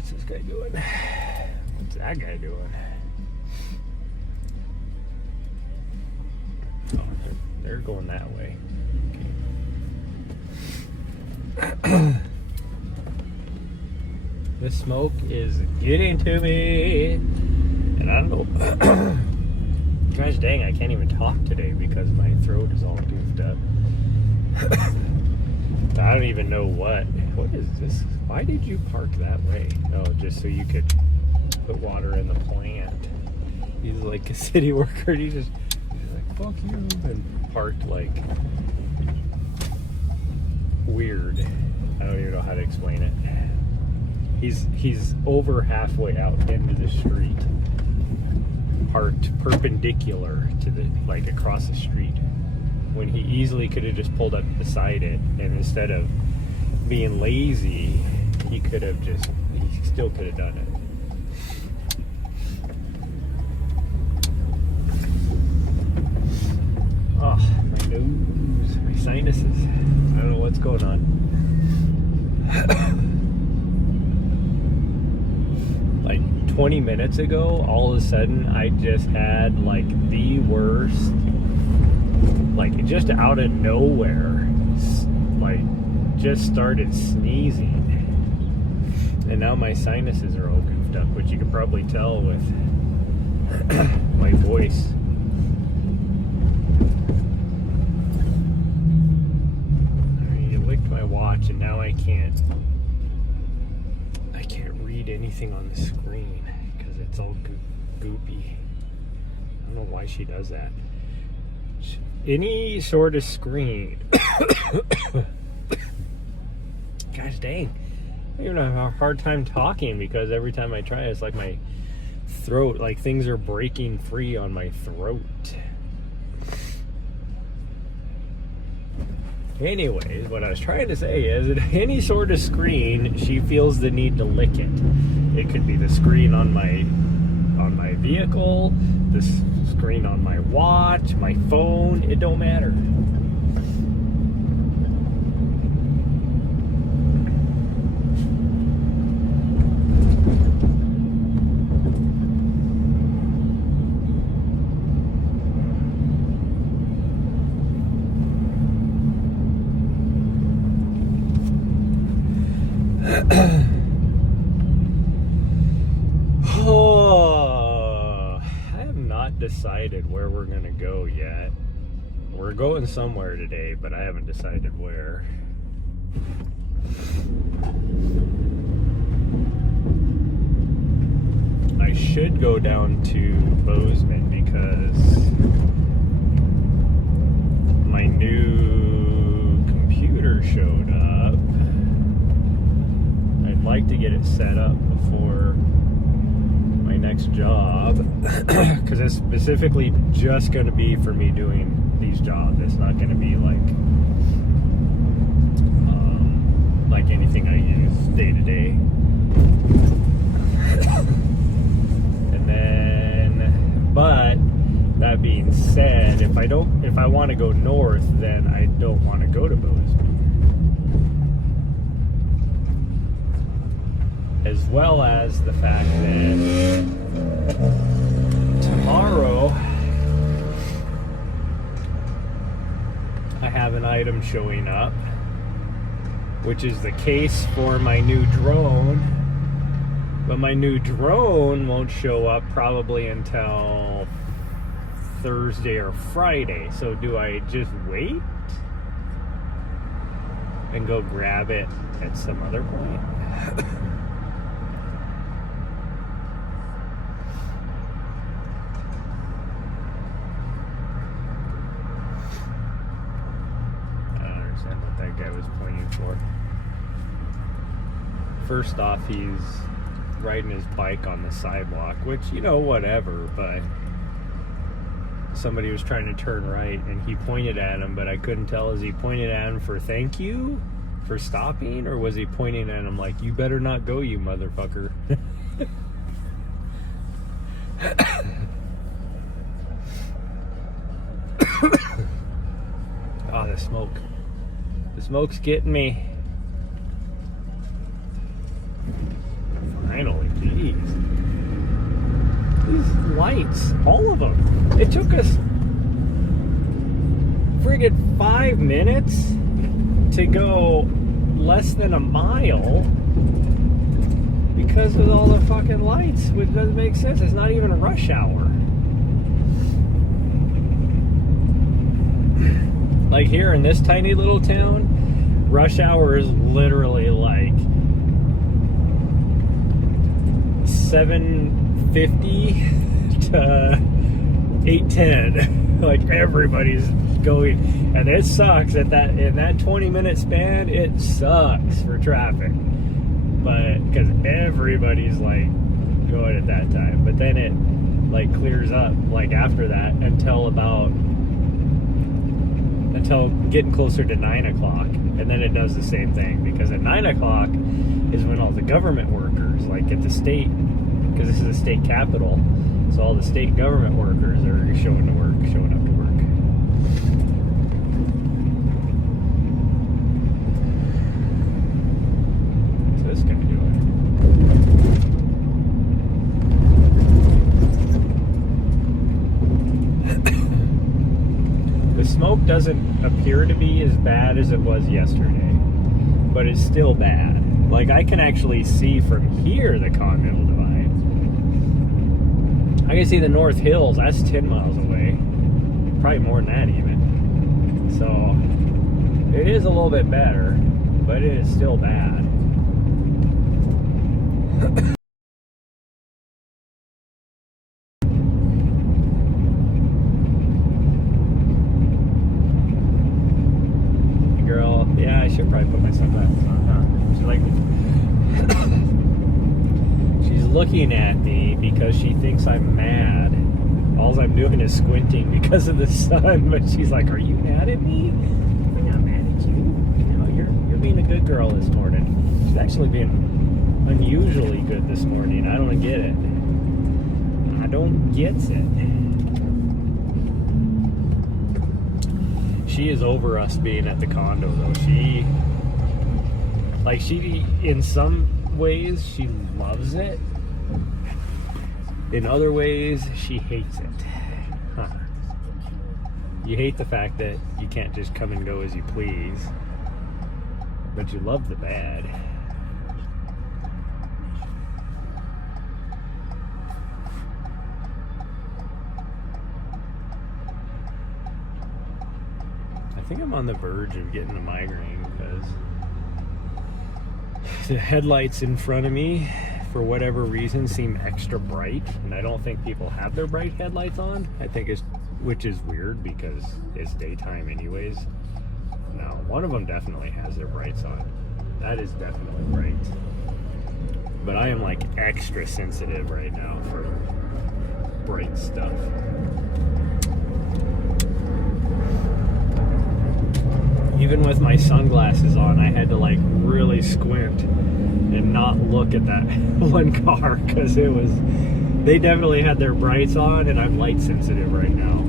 What's this guy doing? What's that guy doing? Oh, they're going that way. Okay. This smoke is getting to me. And I don't know. Gosh dang, I can't even talk today because my throat is all goofed up. I don't even know what is this? Why did you park that way? Oh, just so you could put water in the plant. He's like a city worker. He's like, fuck you, and parked like weird. I don't even know how to explain it. He's over halfway out into the street, parked perpendicular to the, like, across the street, when he easily could have just pulled up beside it, and instead of being lazy, he still could have done it. Oh, my nose, my sinuses. I don't know what's going on. Like 20 minutes ago, all of a sudden, I just had like the worst, like just out of nowhere, like just started sneezing. And now my sinuses are all goofed up, which you can probably tell with my voice. I mean, you licked my watch and now I can't read anything on the screen because it's all goopy. I don't know why she does that. Any sort of screen. Gosh dang. I even have a hard time talking because every time I try, it's like my throat, like things are breaking free on my throat. Anyways, what I was trying to say is that any sort of screen, she feels the need to lick it. It could be the screen on my vehicle, the screen on my watch, my phone, it don't matter. Decided where we're gonna go yet. We're going somewhere today, but I haven't decided where. I should go down to Bozeman because my new computer showed up. I'd like to get it set up before my next job because it's specifically just going to be for me doing these jobs. It's not going to be like anything I use day to day. And then, but that being said, if I want to go north, then I don't want to go to Bozeman. As well as the fact that tomorrow I have an item showing up, which is the case for my new drone. But my new drone won't show up probably until Thursday or Friday. So do I just wait and go grab it at some other point? That guy was pointing for. First off, he's riding his bike on the sidewalk, which, you know, whatever, but somebody was trying to turn right and he pointed at him, but I couldn't tell, is he pointed at him for thank you for stopping, or was he pointing at him like, you better not go, you motherfucker? Oh, the smoke. The smoke's getting me. finally. Jeez. These lights, all of them. It took us friggin' 5 minutes to go less than a mile because of all the fucking lights, which doesn't make sense. It's not even a rush hour. Like here in this tiny little town, rush hour is literally like 7:50 to 8:10. Like everybody's going, and it sucks in that 20-minute span. It sucks for traffic, but because everybody's like going at that time. But then it like clears up like after that until getting closer to 9 o'clock, and then it does the same thing, because at 9 o'clock is when all the government workers, like at the state, because this is a state capital, so all the state government workers are showing up to work. What's this guy doing? The smoke doesn't appear to be as bad as it was yesterday, but it's still bad. Like, I can actually see from here the Continental Divide. I can see the North Hills. That's 10 miles away. Probably more than that even. So, it is a little bit better, but it is still bad. Girl, yeah, I should probably put my sunglasses on, huh? She's like, she's looking at me because she thinks I'm mad. All I'm doing is squinting because of the sun, but she's like, "Are you mad at me?" I'm not mad at you. You know, you're being a good girl this morning. She's actually being unusually good this morning. I don't get it. I don't get it. She is over us being at the condo, though. She, in some ways, she loves it. In other ways, she hates it. Huh. You hate the fact that you can't just come and go as you please, but you love the bad. I think I'm on the verge of getting a migraine because the headlights in front of me, for whatever reason, seem extra bright, and I don't think people have their bright headlights on. Which is weird because it's daytime anyways. No, one of them definitely has their brights on. That is definitely bright. But I am like extra sensitive right now for bright stuff. Even with my sunglasses on, I had to like really squint and not look at that one car, because they definitely had their brights on, and I'm light sensitive right now.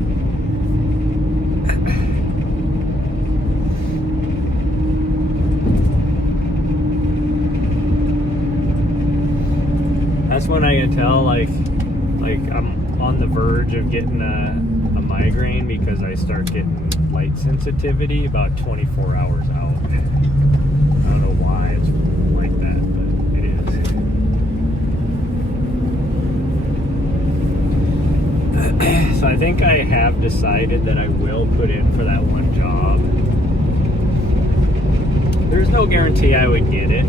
That's when I can tell like I'm on the verge of getting a migraine, because I start getting light sensitivity about 24 hours out. I don't know why it's like that, but it is. So I think I have decided that I will put in for that one job. There's no guarantee I would get it.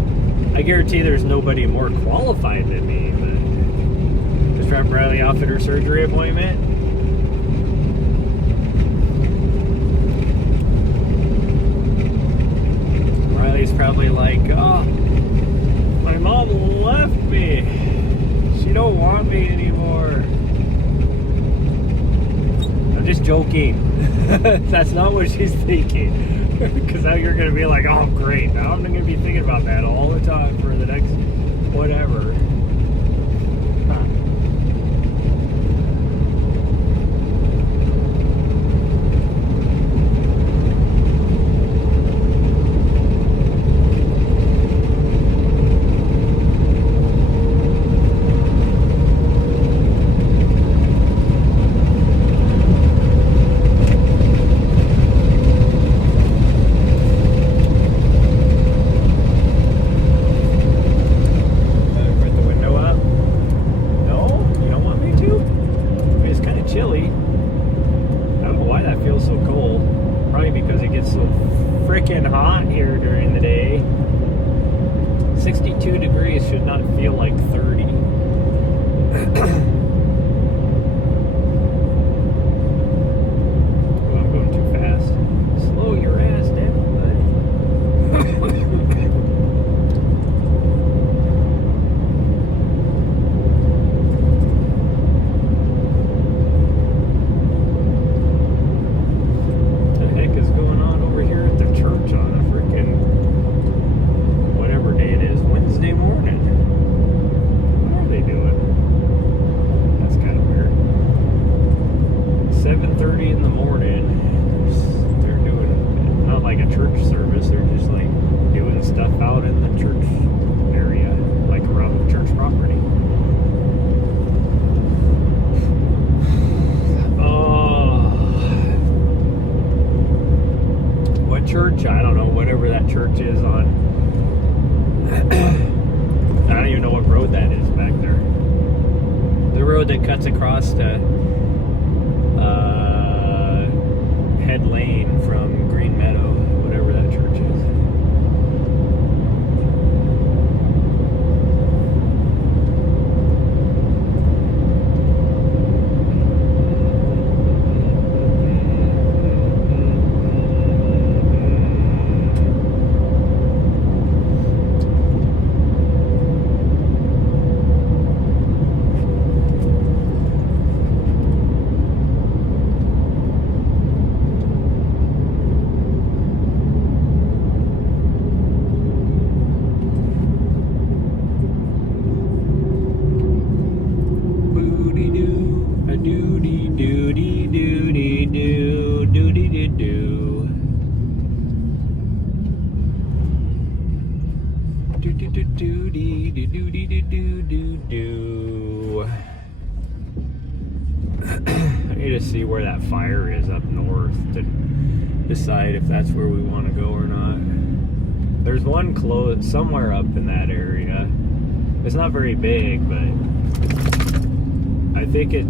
I guarantee there's nobody more qualified than me, but just Trap Bradley Outfitter surgery appointment. Riley's probably like, "Oh, my mom left me. She don't want me anymore." I'm just joking. That's not what she's thinking. Because now you're going to be like, "Oh, great. Now I'm going to be thinking about that all the time for the next whatever." Huh. it's so freaking hot here during the day. 62 degrees should not feel like 30. Oh, I'm going too fast. Slow your ass down, buddy. What the heck is going on over here at the church on a freaking whatever day it is, Wednesday morning? What are they doing? That's kind of weird. 7:30 in the morning. They're doing not like a church service. They're just like doing stuff out in the church area, like around the church property. Oh, what church? I don't know. Whatever that church is on. I don't even know what road that is back there. The road that cuts across to Head Lane from Green Meadow, whatever that church is. I need to see where that fire is up north to decide if that's where we want to go or not. There's one close somewhere up in that area. It's not very big, but I think it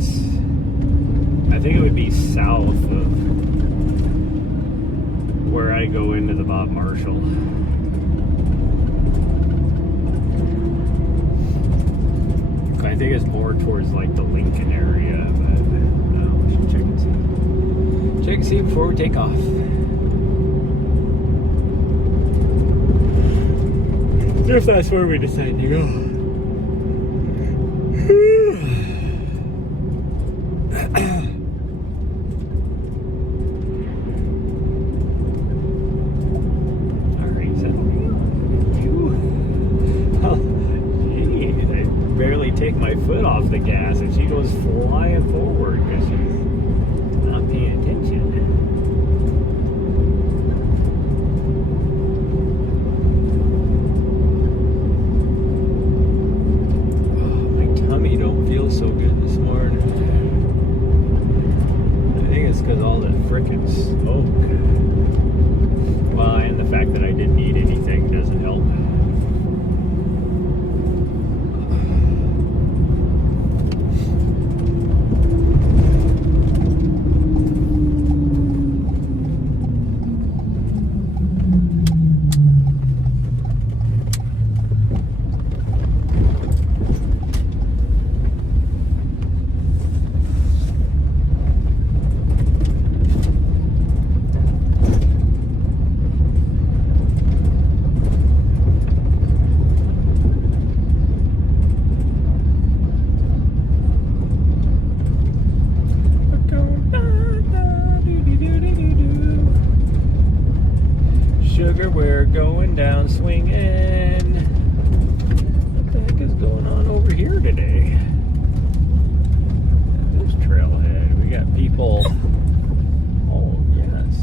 would be south of where I go into the Bob Marshall. I think it's more towards like the Lincoln area, but I don't know. We should check and see. Check and see before we take off. If that's where we decide to go. Alright, settling you. Oh, geez, I barely take my foot off the gas and she goes flying forward because she's not paying attention. So good this morning. I think it's because all the frickin' smoke. Well, and the fact that I didn't eat anything doesn't help. We're going down swinging. What the heck is going on over here today? This trailhead. We got people. Oh, yes.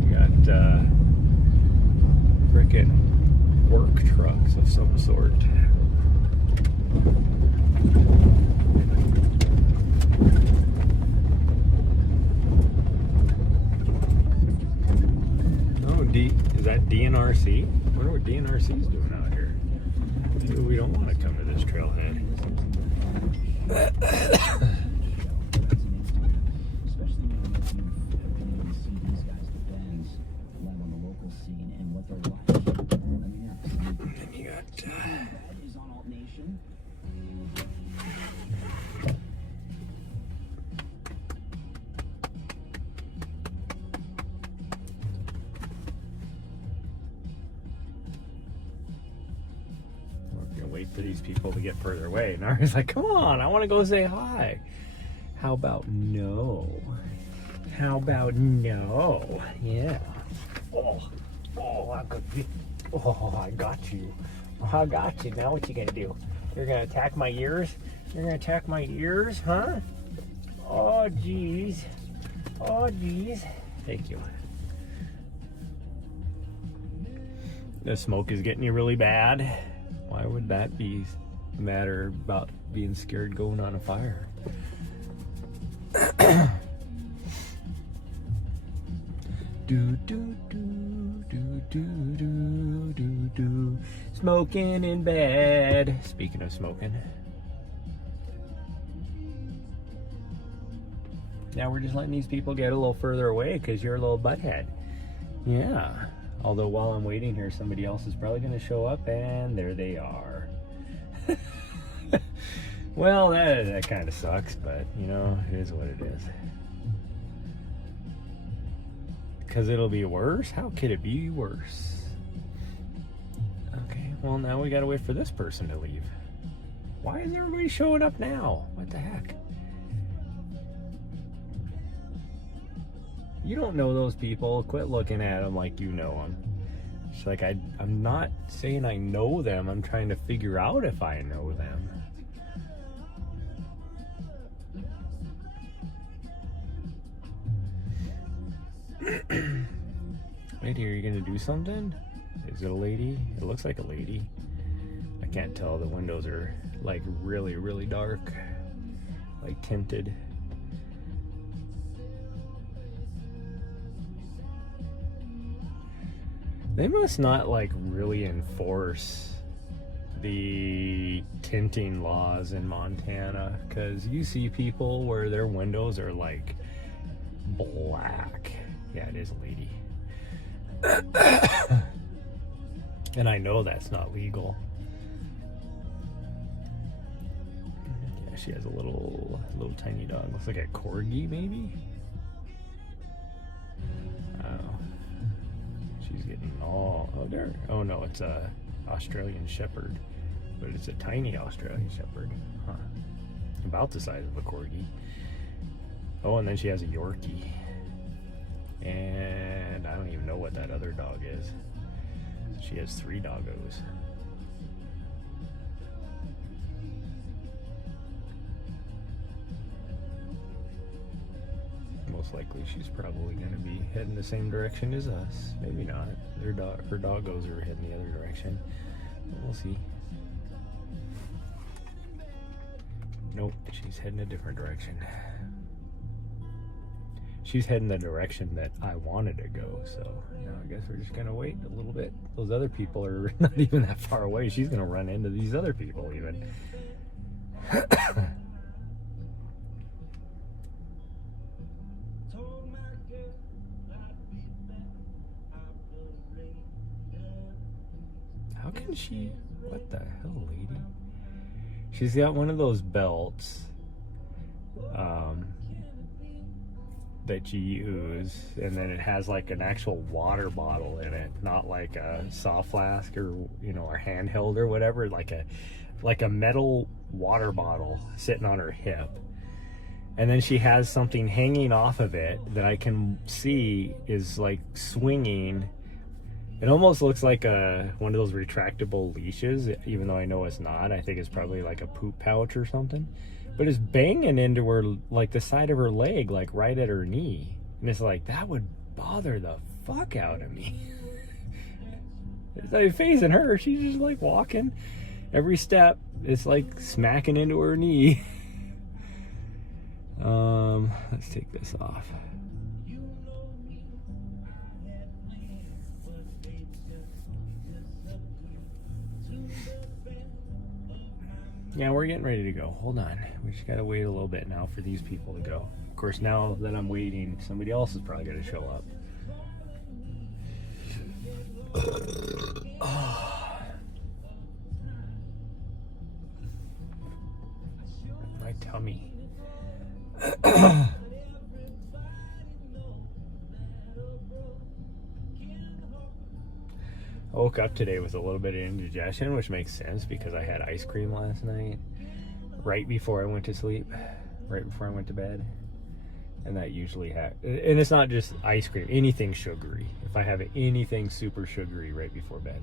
We got frickin' work trucks of some sort. Is that DNRC? I wonder what DNRC's doing out here. Maybe we don't want to come to this trailhead. wait for these people to get further away. And Nahri's like, come on, I want to go say hi. How about no? How about no? Yeah. Oh, I got you. I got you. Now what you gonna do? You're gonna attack my ears? You're gonna attack my ears, huh? Oh, jeez. Oh, jeez. Thank you. The smoke is getting you really bad. Why would that be a matter about being scared going on a fire? Do do do do do do do do. Smoking in bed. Speaking of smoking. Now we're just letting these people get a little further away because you're a little butthead. Yeah. Although while I'm waiting here, somebody else is probably going to show up, and there they are. Well, that kind of sucks, but, you know, it is what it is. Because it'll be worse? How could it be worse? Okay, well, now we got to wait for this person to leave. Why is everybody showing up now? What the heck? You don't know those people. Quit looking at them like you know them. It's like I'm not saying I know them. I'm trying to figure out if I know them. Wait here, you gonna do something? Is it a lady? It looks like a lady. I can't tell. The windows are like really, really dark, like tinted. They must not like really enforce the tinting laws in Montana, because you see people where their windows are like black. Yeah, it is a lady. And I know that's not legal. Yeah, she has a little tiny dog. Looks like a corgi, maybe? Oh. She's getting all... Oh, there. Oh, no, it's a Australian Shepherd. But it's a tiny Australian Shepherd. Huh. About the size of a corgi. Oh, and then she has a Yorkie. And I don't even know what that other dog is. She has 3 doggos. Most likely she's probably going to be heading the same direction as us. Maybe not. Her doggos are heading the other direction. But we'll see. Nope, she's heading a different direction. She's heading the direction that I wanted to go, so now I guess we're just going to wait a little bit. Those other people are not even that far away. She's going to run into these other people even. How can she... What the hell, lady? She's got one of those belts that you use, and then it has like an actual water bottle in it, not like a soft flask or, you know, a handheld or whatever, like a metal water bottle sitting on her hip. And then she has something hanging off of it that I can see is like swinging. It almost looks like one of those retractable leashes, even though I know it's not. I think it's probably like a poop pouch or something. But it's banging into her, like the side of her leg, like right at her knee. And it's like, that would bother the fuck out of me. It's like facing her, she's just like walking. Every step, it's like smacking into her knee. Let's take this off. Yeah, we're getting ready to go. Hold on. We just gotta wait a little bit now for these people to go. Of course, now that I'm waiting, somebody else is probably gonna show up. My tummy. I woke up today with a little bit of indigestion, which makes sense because I had ice cream last night right before I went to sleep, right before I went to bed. And that usually and it's not just ice cream, anything sugary. If I have anything super sugary right before bed.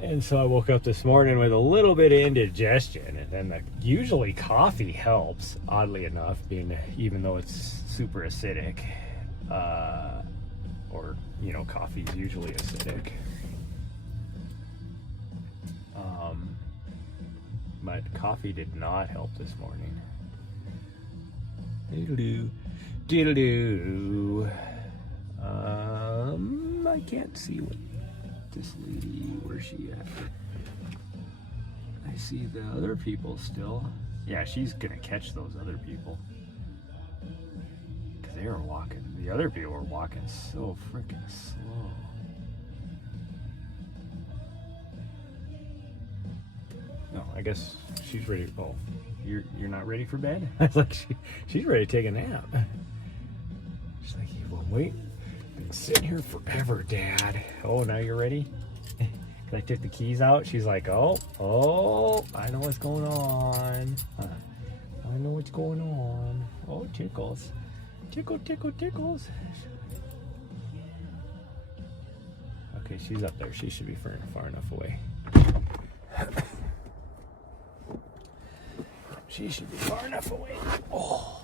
And so I woke up this morning with a little bit of indigestion, and then usually coffee helps, oddly enough, even though it's super acidic, or coffee is usually acidic. But coffee did not help this morning. Diddle-doo, diddle-doo. I can't see what this lady, where's she at? I see the other people still. Yeah, she's gonna catch those other people. Because they were walking, the other people were walking so freaking slow. No, I guess she's ready. Oh, you're not ready for bed? I was like, she's ready to take a nap. She's like, well, wait, been sitting here forever, Dad. Oh, now you're ready? I took the keys out. She's like, oh, I know what's going on. I know what's going on. Oh, tickles. Tickle, tickle, tickles. Okay, she's up there. She should be far enough away. She should be far enough away. Oh,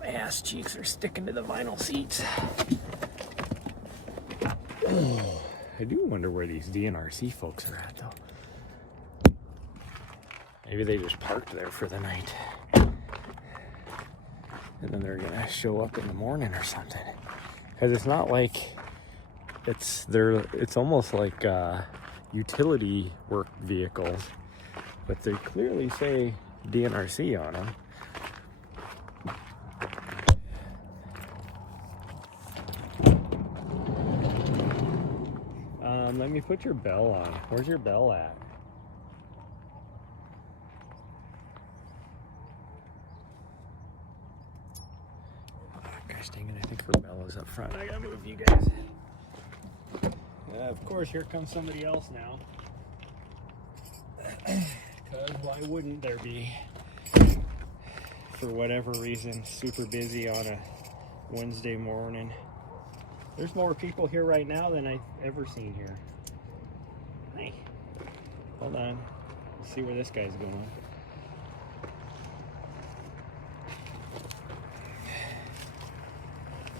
my ass cheeks are sticking to the vinyl seats. Oh, I do wonder where these DNRC folks are at, though. Maybe they just parked there for the night. And then they're gonna show up in the morning or something. Because it's not like it's almost like utility work vehicles. But they clearly say DNRC on them. Let me put your bell on. Where's your bell at? Oh, gosh dang it, I think her bell is up front. I gotta move you guys. Of course, here comes somebody else now. Because why wouldn't there be? For whatever reason, super busy on a Wednesday morning. There's more people here right now than I've ever seen here. Hey, hold on. Let's see where this guy's going.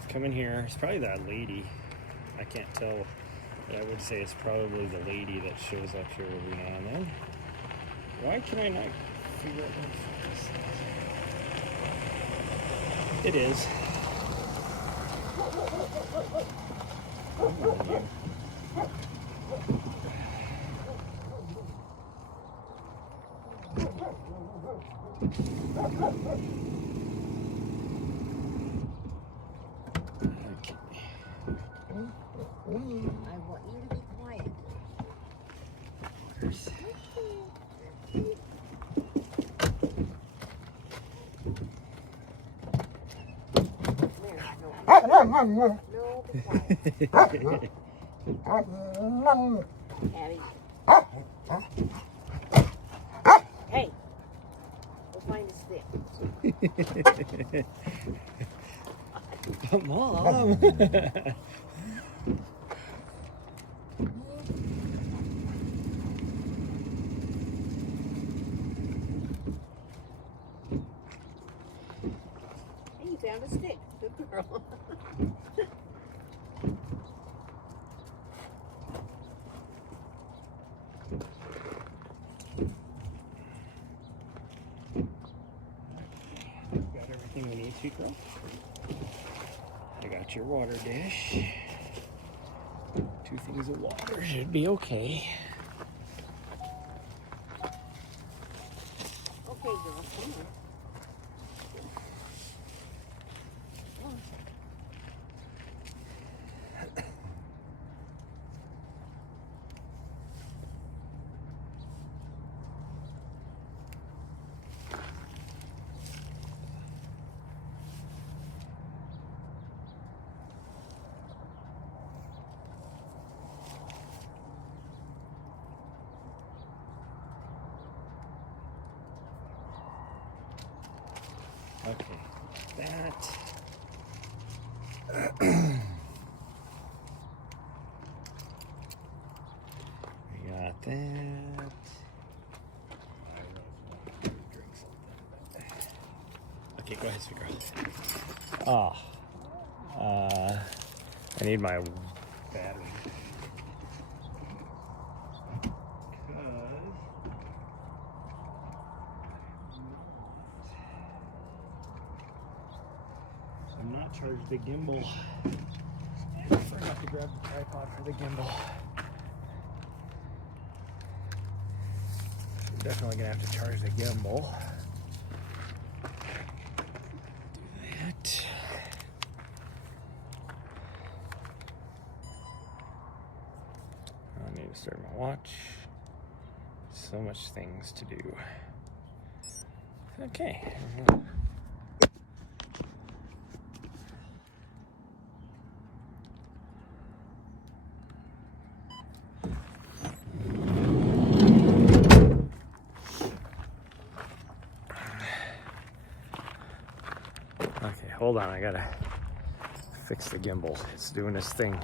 Coming here. It's probably that lady. I can't tell, but I would say it's probably the lady that shows up here every now and then. Why can I not figure out what this is? It is. Come on, you. I want you to be quiet. No, be quiet. Abby. Hey, we'll find a stick. Mom. Hey, you found a stick. Good girl. Got everything we need, sweet girl? I got your water dish. 2 things of water should be okay. Okay, girl, come on. that. We got that. Okay, go ahead, sweet girl. Oh, I need my battery. I'm not charged the gimbal. I forgot to grab the tripod for the gimbal. I'm definitely gonna have to charge the gimbal. Do that. I need to start my watch. So much things to do. Okay. Okay, hold on. I gotta fix the gimbal. It's doing its thing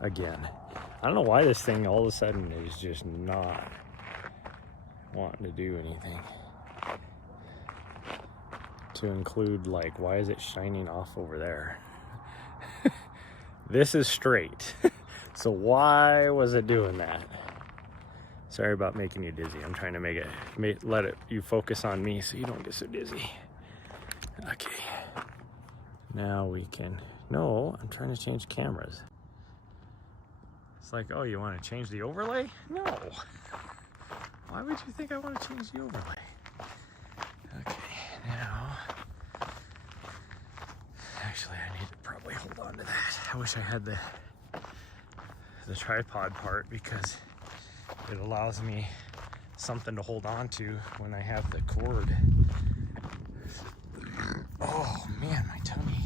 again. I don't know why this thing all of a sudden is just not wanting to do anything. To include, like, why is it shining off over there? This is straight. So why was it doing that? Sorry about making you dizzy. I'm trying to let you focus on me so you don't get so dizzy. Okay. Now we can, no, I'm trying to change cameras. It's like, oh, you want to change the overlay? No. Why would you think I want to change the overlay? Okay, now, actually I need to probably hold on to that. I wish I had the tripod part because it allows me something to hold on to when I have the cord. Oh man, my tummy.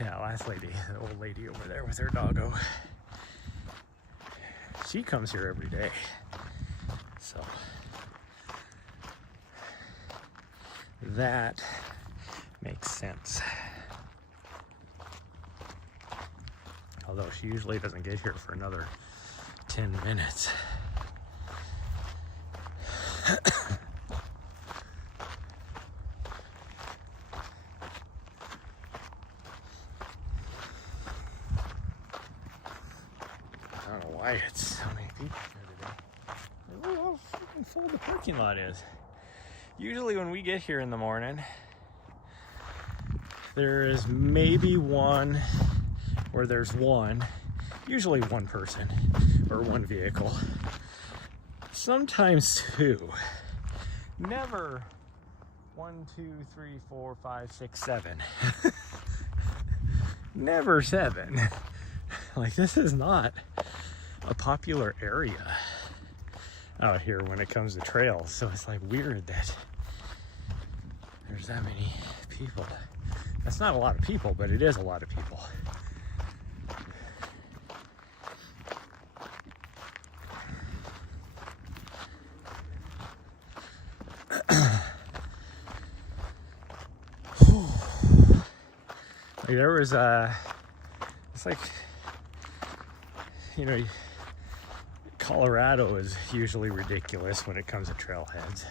Yeah, last lady, the old lady over there with her doggo. She comes here every day. So that makes sense. Although she usually doesn't get here for another 10 minutes. I don't know why it's so many people here today. Look how freaking full the parking lot is. Usually when we get here in the morning, there is maybe one, or there's one, usually one person or one vehicle. Sometimes two. Never 1, 2, 3, 4, 5, 6, 7. Never 7. Like, this is not a popular area out here when it comes to trails, so it's like weird that there's that many people. That's not a lot of people, but it is a lot of people. Like, there was it's like, you know, Colorado is usually ridiculous when it comes to trailheads.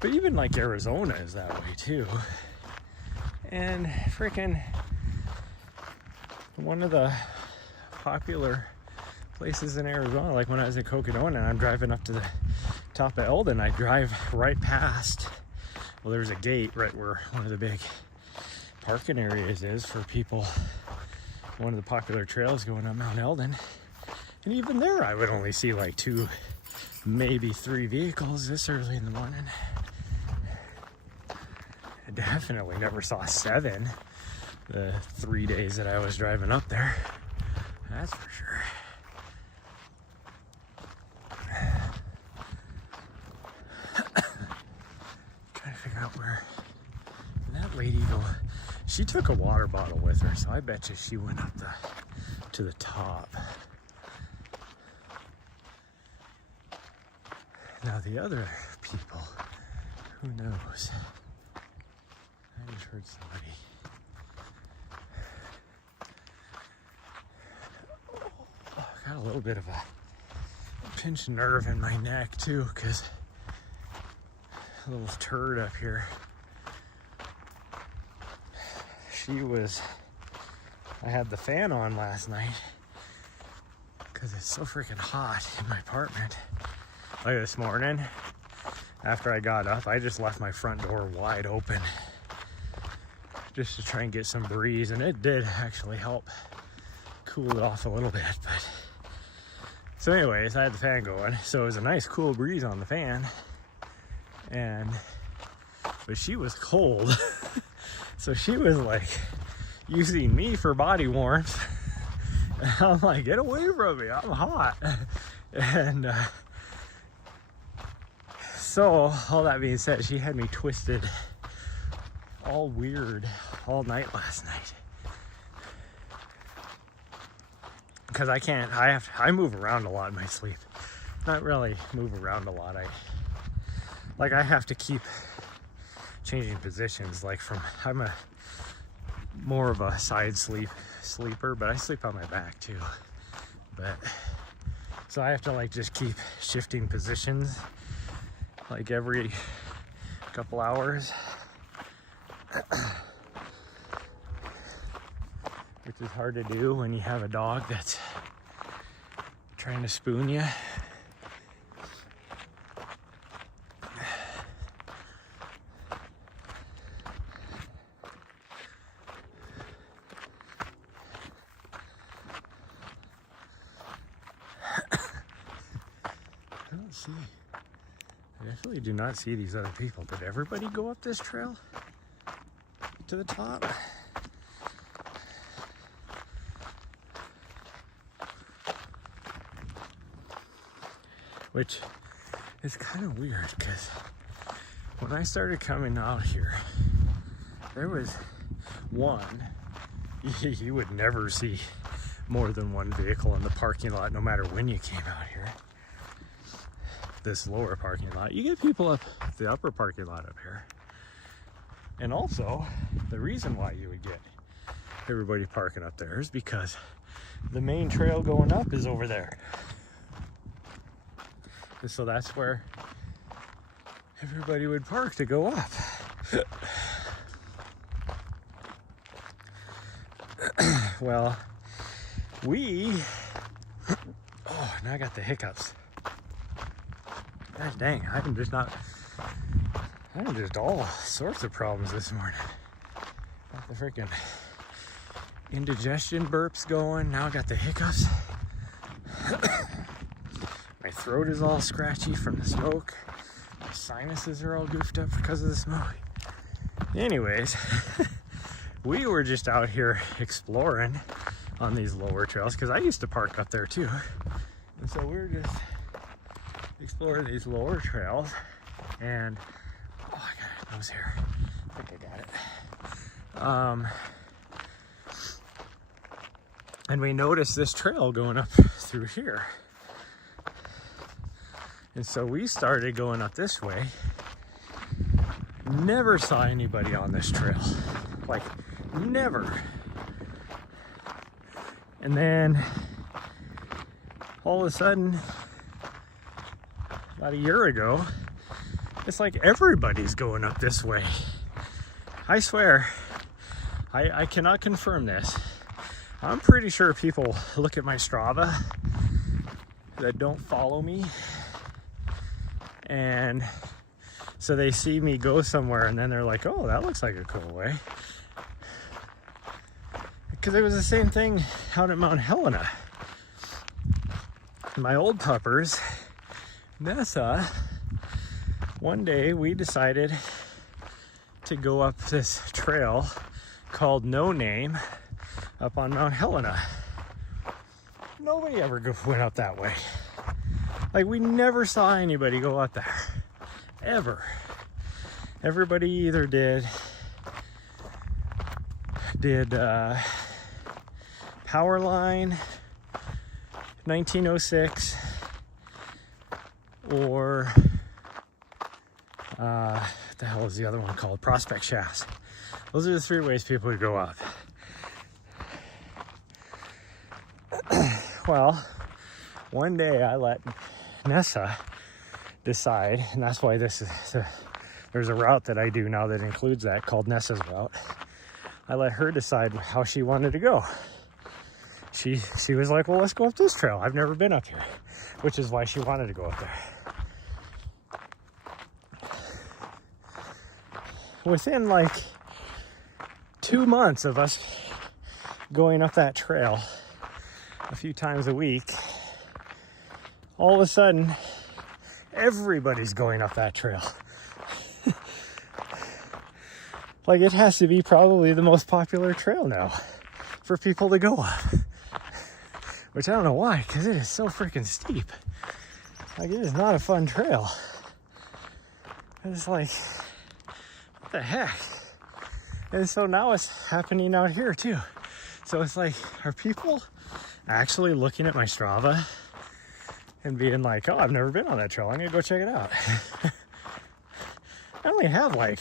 But even like Arizona is that way too. And freaking one of the popular places in Arizona, like when I was in Cocodona and I'm driving up to the top of Eldon, I drive right past, well, there's a gate right where one of the big parking areas is for people, one of the popular trails going up Mount Eldon. And even there I would only see like 2, maybe 3 vehicles this early in the morning. I definitely never saw 7 the 3 days that I was driving up there. That's for sure. Trying to figure out where that lady go, she took a water bottle with her, so I bet you she went up to the top. Now the other people, who knows? I just heard somebody. Oh, I got a little bit of a pinched nerve in my neck too, because a little turd up here. I had the fan on last night because it's so freaking hot in my apartment. Like this morning, after I got up, I just left my front door wide open just to try and get some breeze, and it did actually help cool it off a little bit. But so anyways, I had the fan going, so it was a nice cool breeze on the fan, but she was cold. So she was like using me for body warmth. And I'm like, get away from me, I'm hot. And so all that being said, she had me twisted all weird all night last night. Because I move around a lot in my sleep. Not really move around a lot. I have to keep changing positions. I'm more of a side sleeper, but I sleep on my back too. So I have to just keep shifting positions every couple hours, which is hard to do when you have a dog that's trying to spoon you. I definitely do not see these other people. Did everybody go up this trail to the top? Which is kind of weird, because when I started coming out here, there was one. You would never see more than one vehicle in the parking lot, no matter when you came out here. This lower parking lot, you get people up the upper parking lot up here. And also, the reason why you would get everybody parking up there is because the main trail going up is over there. And so that's where everybody would park to go up. Well, oh, now I got the hiccups. Gosh dang, I'm just all sorts of problems this morning. Got the freaking indigestion burps going. Now I got the hiccups. My throat is all scratchy from the smoke. My sinuses are all goofed up because of the smoke. Anyways, we were just out here exploring on these lower trails, because I used to park up there too. And so we were just exploring these lower trails, and oh, I got a nose hair. I think I got it. And we noticed this trail going up through here. And so we started going up this way. Never saw anybody on this trail. Never. And then all of a sudden, about a year ago, it's like everybody's going up this way. I swear, I cannot confirm this. I'm pretty sure people look at my Strava that don't follow me, and so they see me go somewhere and then they're like, oh, that looks like a cool way. Because it was the same thing out at Mount Helena. My old puppers, Nessa, one day we decided to go up this trail called No Name up on Mount Helena. Nobody ever went up that way. We never saw anybody go up there, ever. Everybody either did did Power Line, 1906, or what the hell is the other one called? Prospect Shafts. Those are the three ways people would go up. Well, one day I let Nessa decide, and that's why this is there's a route that I do now that includes that called Nessa's route. I let her decide how she wanted to go. She was like, well, let's go up this trail. I've never been up here, which is why she wanted to go up there. Within like 2 months of us going up that trail a few times a week, all of a sudden, everybody's going up that trail. Like, it has to be probably the most popular trail now for people to go up. Which I don't know why, because it is so freaking steep. Like, it is not a fun trail. It's like, what the heck? And so now it's happening out here too. So it's like, are people actually looking at my Strava and being like, oh, I've never been on that trail, I need to go check it out? I only have like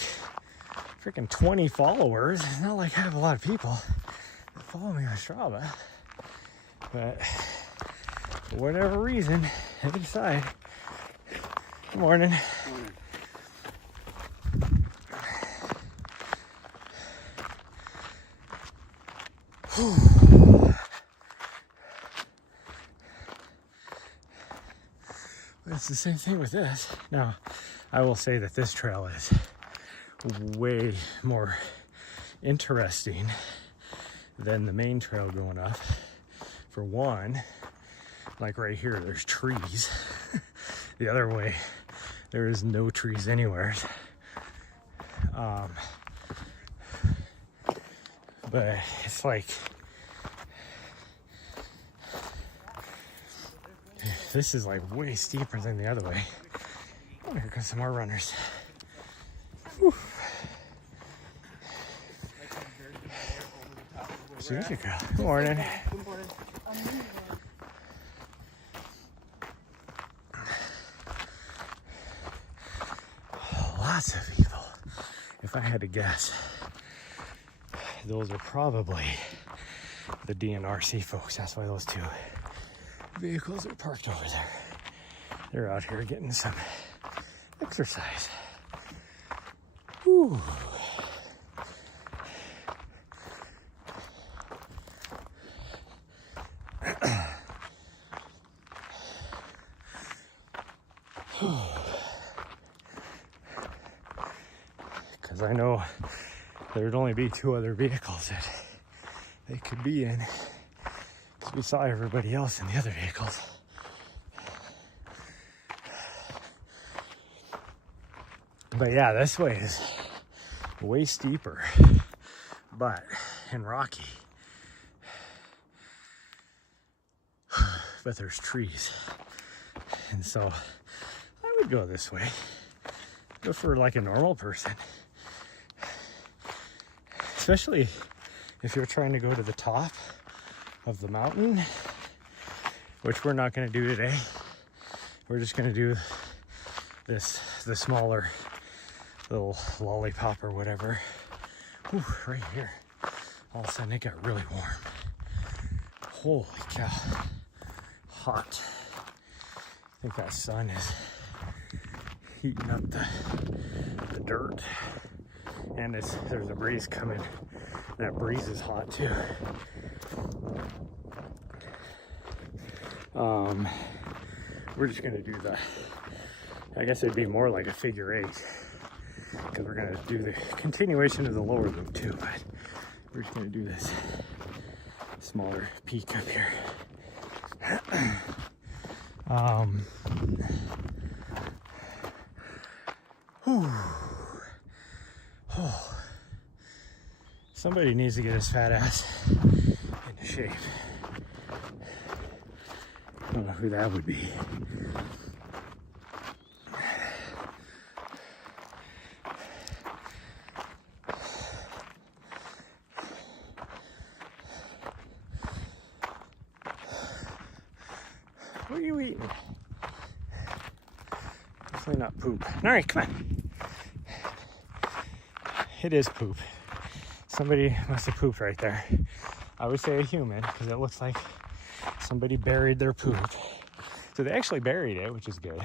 freaking 20 followers. It's not like I have a lot of people that follow me on Strava. But for whatever reason, they decide. Good morning. It's the same thing with this. Now, I will say that this trail is way more interesting than the main trail going up. For one, like right here, there's trees. The other way, there is no trees anywhere. But it's like, this is like way steeper than the other way. Oh, here comes some more runners. Whew. Good morning. Good morning. Lots of people. If I had to guess, those are probably the DNRC folks. That's why those two vehicles are parked over there. They're out here getting some exercise. Whew. Because I know there'd only be 2 other vehicles that they could be in, because we saw everybody else in the other vehicles. But yeah, this way is way steeper, but and rocky. But there's trees, and so I would go this way. Go for like a normal person, especially if you're trying to go to the top of the mountain, which we're not going to do today. We're just going to do the smaller little lollipop or whatever. Whew, right here. All of a sudden it got really warm. Holy cow. Hot. I think that sun is heating up the dirt. And there's a breeze coming. That breeze is hot too. We're just gonna do I guess it'd be more like a figure 8, because we're gonna do the continuation of the lower loop too, but we're just gonna do this smaller peak up here. Somebody needs to get his fat ass into shape. I don't know who that would be. What are you eating? Definitely not poop. Nahri, come on. It is poop. Somebody must have pooped right there. I would say a human, because it looks like somebody buried their poop. So they actually buried it, which is good.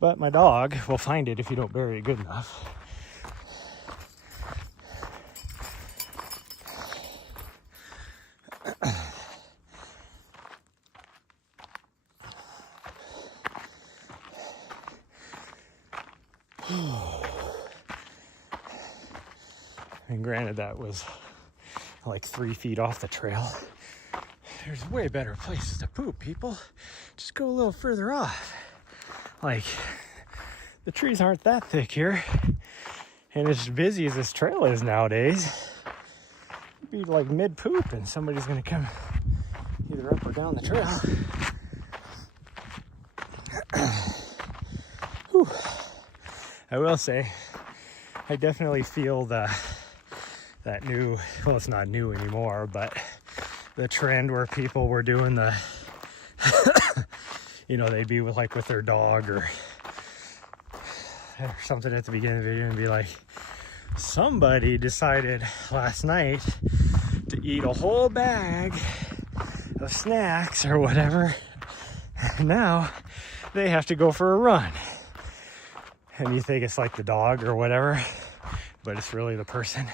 But my dog will find it if you don't bury it good enough. And granted, that was like 3 feet off the trail. There's way better places to poop, people. Just go a little further off. Like, the trees aren't that thick here. And as busy as this trail is nowadays, you'd be like mid-poop and somebody's gonna come either up or down the trail. Whew. I will say, I definitely feel that new, well, it's not new anymore, but the trend where people were doing the, you know, they'd be with their dog or something at the beginning of the video and be like, somebody decided last night to eat a whole bag of snacks or whatever, and now they have to go for a run. And you think it's like the dog or whatever, but it's really the person.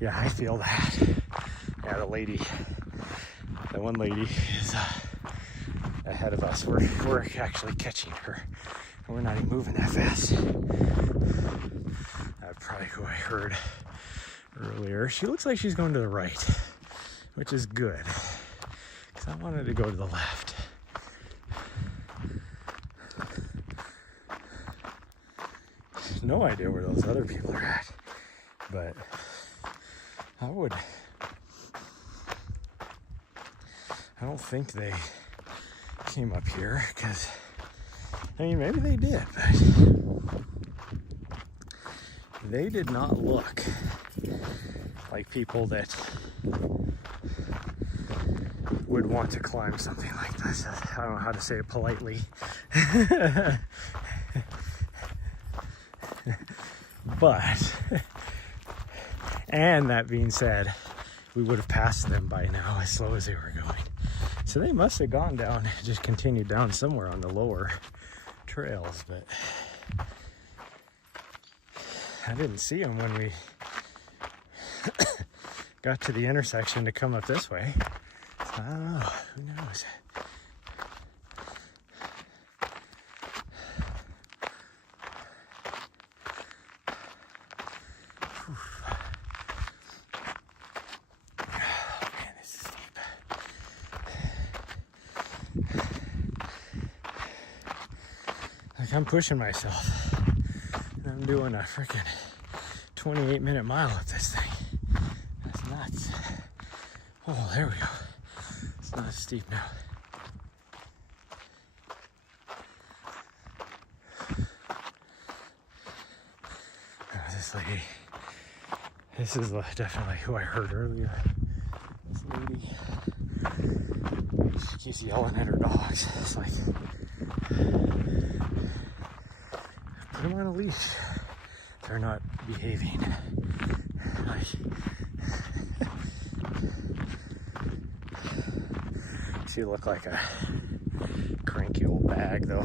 Yeah, I feel that. Yeah, the one lady is ahead of us. We're actually catching her. We're not even moving that fast. That's probably who I heard earlier. She looks like she's going to the right, which is good, because I wanted to go to the left. No idea where those other people are at, but I don't think they came up here, because I mean, maybe they did, but they did not look like people that would want to climb something like this. I don't know how to say it politely. But, and that being said, we would have passed them by now as slow as they were going. So they must have gone down, just continued down somewhere on the lower trails, but I didn't see them when we got to the intersection to come up this way. So I don't know, who knows? Like, I'm pushing myself, and I'm doing a freaking 28-minute mile up this thing. That's nuts. Oh, there we go. It's not steep now. Oh, this lady, this is definitely who I heard earlier. This lady, she keeps yelling at her dogs. It's like, put them on a leash. They're not behaving. Like, she looked like a cranky old bag, though.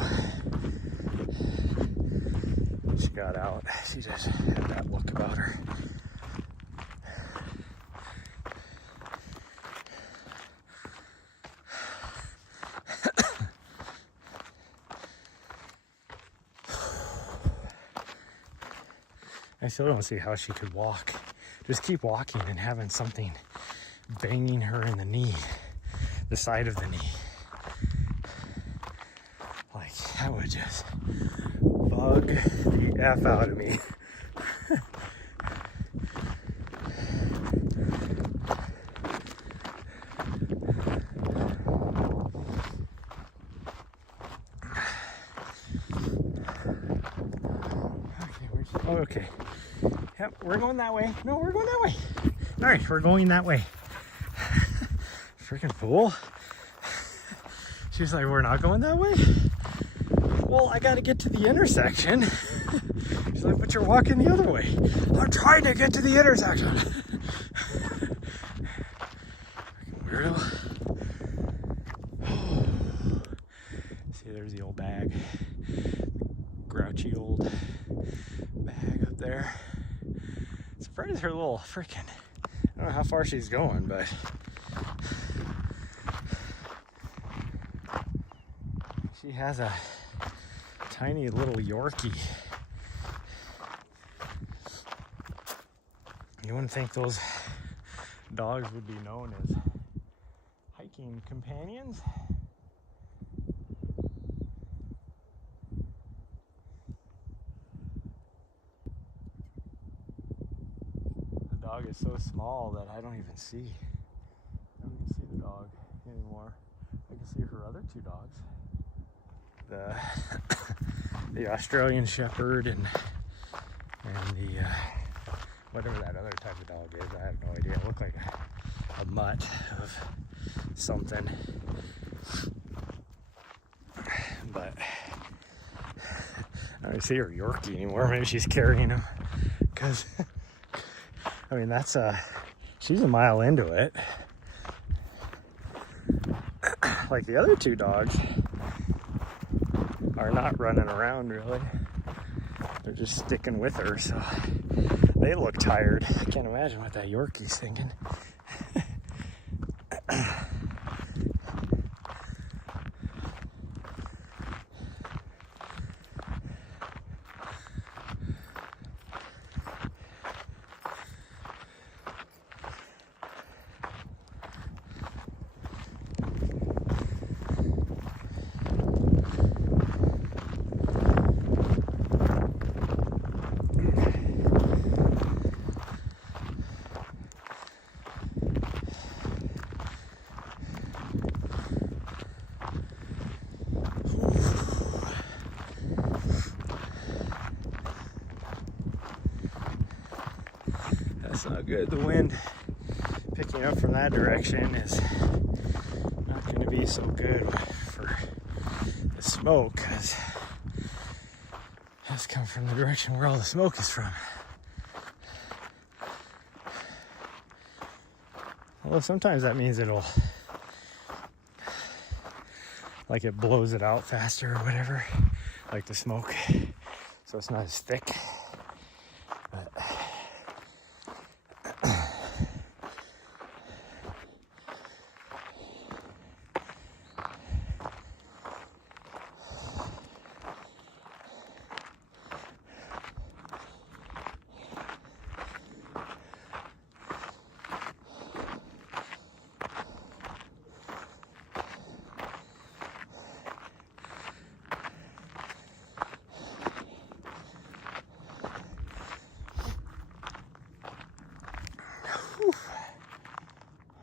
She got out. She just had that look about her. I still don't see how she could walk. Just keep walking and having something banging her in the knee, the side of the knee. Like, that would just bug the F out of me. Oh, okay. Yep, we're going that way. No, we're going that way. All right, we're going that way. Freaking fool. She's like, we're not going that way? Well, I gotta get to the intersection. She's like, but you're walking the other way. I'm trying to get to the intersection. Weirdo. See, there's the old bag. Grouchy old bag up there. Surprised her little freaking, I don't know how far she's going, but she has a tiny little Yorkie. You wouldn't think those dogs would be known as hiking companions. The dog is so small that I don't even see. I don't even see the dog anymore. I can see her other two dogs. The Australian Shepherd and the whatever that other type of dog is. I have no idea. It looked like a mutt of something. But I don't see her Yorkie anymore. Maybe she's carrying him. Because, I mean, she's a mile into it. Like the other two dogs are not running around really. They're just sticking with her, so they look tired. I can't imagine what that Yorkie's thinking. That's not good. The wind picking up from that direction is not going to be so good for the smoke, because that's coming from the direction where all the smoke is from. Although sometimes that means it'll, like, it blows it out faster or whatever, like the smoke, so it's not as thick. But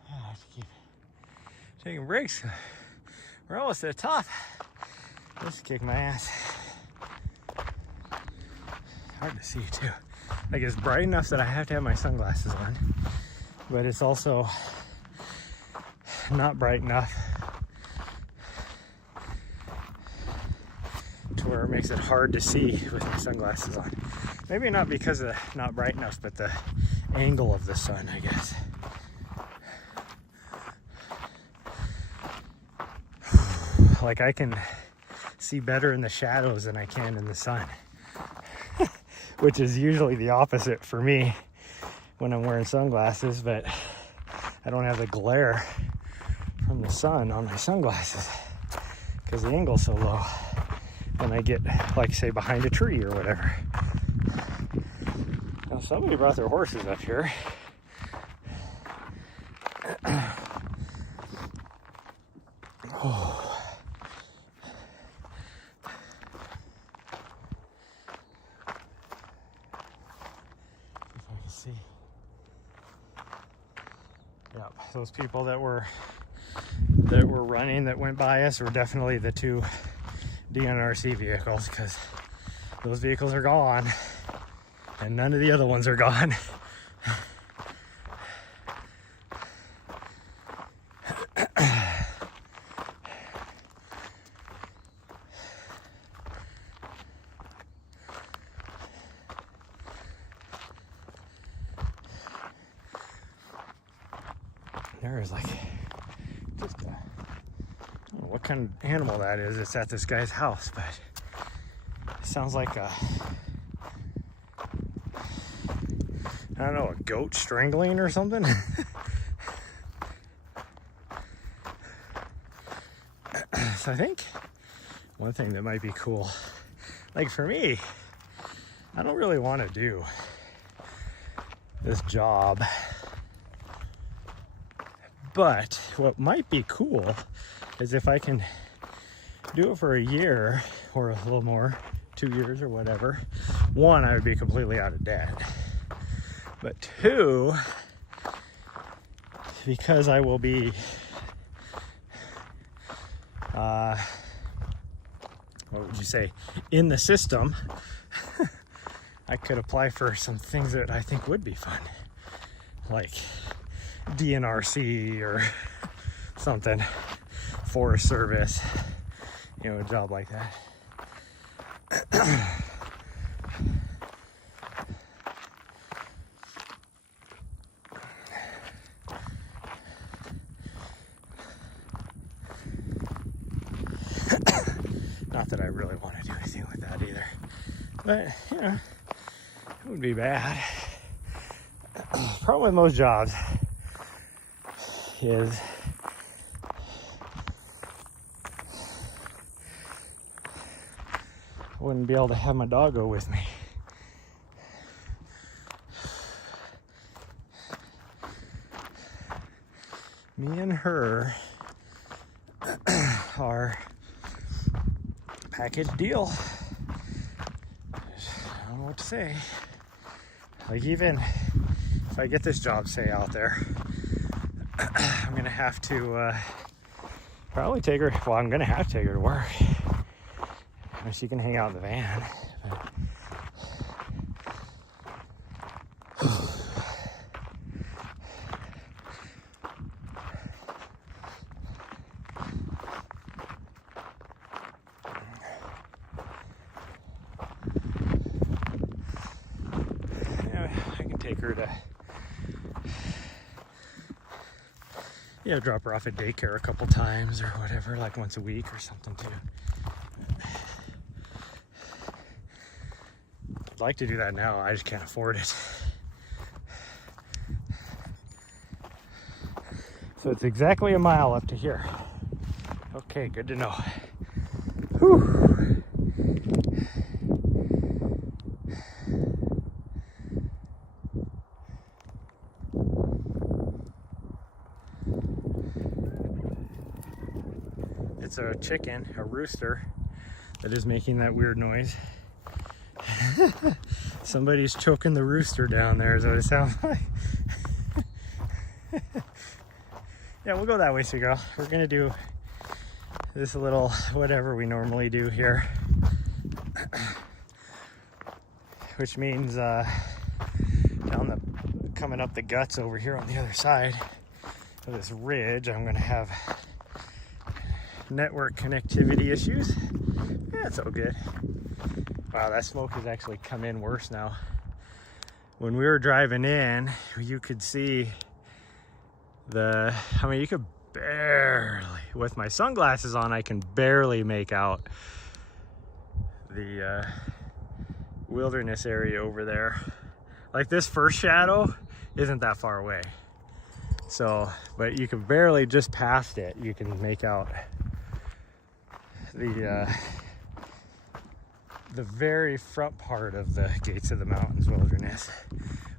I have to keep taking breaks. We're almost at the top. This kick my ass. Hard to see too. Like, it's bright enough that I have to have my sunglasses on, but it's also not bright enough to where it makes it hard to see with my sunglasses on. Maybe not because of not bright enough, but the angle of the sun, I guess. Like, I can see better in the shadows than I can in the sun, which is usually the opposite for me when I'm wearing sunglasses, but I don't have the glare from the sun on my sunglasses because the angle's so low. And I get, like, say, behind a tree or whatever. Now, somebody brought their horses up here. Oh. If I can see. Yep, those people that were running that went by us were definitely the two DNRC vehicles, because those vehicles are gone and none of the other ones are gone. There is like just I don't know what kind of animal that is. It's at this guy's house, but it sounds like a, I don't know, a goat strangling or something. So I think one thing that might be cool, like for me, I don't really want to do this job, but what might be cool is if I can do it for a year or a little more, 2 years or whatever. One, I would be completely out of debt, but two, because I will be what would you say, in the system, I could apply for some things that I think would be fun, like DNRC or something, Forest Service, you know, a job like that. Not that I really want to do anything with that either, but you know, it would be bad. Problem with most jobs is I wouldn't be able to have my dog go with me. Me and her are package deal. I don't know what to say. Like, even if I get this job, say, out there, I'm gonna have to probably take her. Well, I'm gonna have to take her to work. I mean, she can hang out in the van. But take her to, yeah, drop her off at daycare a couple times or whatever, like once a week or something too. I'd like to do that now, I just can't afford it. So it's exactly a mile up to here. Okay, good to know. Whew. It's a chicken, a rooster, that is making that weird noise. Somebody's choking the rooster down there, is what it sounds like. Yeah, we'll go that way, Seagull. We're gonna do this little whatever we normally do here. Which means coming up the guts over here on the other side of this ridge, I'm gonna have network connectivity issues. Yeah, it's all good. Wow, that smoke has actually come in worse now. When we were driving in, you could see I mean, you could barely, with my sunglasses on, I can barely make out the wilderness area over there. Like, this first shadow isn't that far away. So, but you can barely, just past it, you can make out the very front part of the Gates of the Mountains wilderness.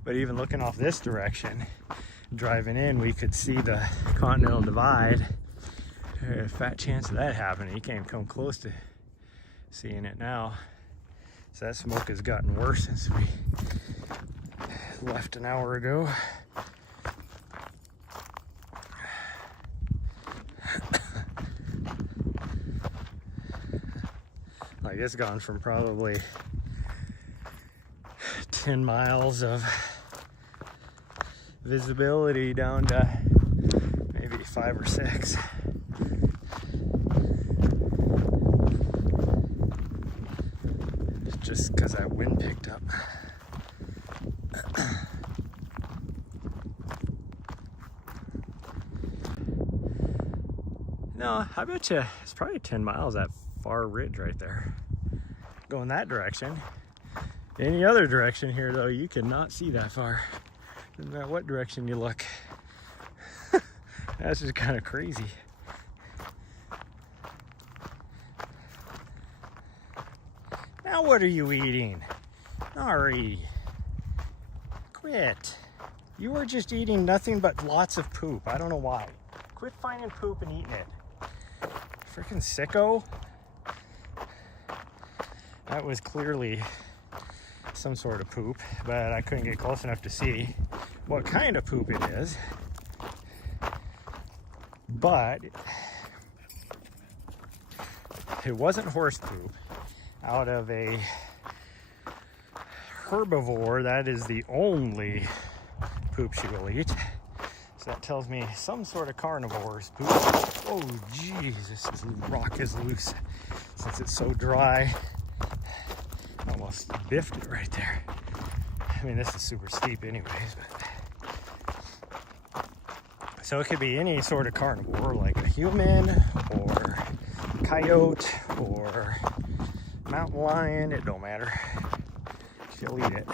But even looking off this direction, driving in, we could see the Continental Divide. A fat chance of that happening. You can't come close to seeing it now. So that smoke has gotten worse since we left an hour ago. Like, it's gone from probably 10 miles of visibility down to maybe 5 or 6. Just because that wind picked up. No, I bet you it's probably 10 miles, that far ridge right there. Going that direction. Any other direction here though, you cannot see that far. No matter what direction you look. That's just kind of crazy. Now what are you eating? Nahri, quit. You were just eating nothing but lots of poop. I don't know why. Quit finding poop and eating it. Freaking sicko. That was clearly some sort of poop, but I couldn't get close enough to see what kind of poop it is. But it wasn't horse poop. Out of a herbivore, that is the only poop she will eat. So that tells me some sort of carnivore's poop. Oh jeez, this rock is loose. Since it's so dry, almost biffed it right there. I mean, this is super steep anyways, but so it could be any sort of carnivore, like a human or coyote or mountain lion, it don't matter. She'll eat it.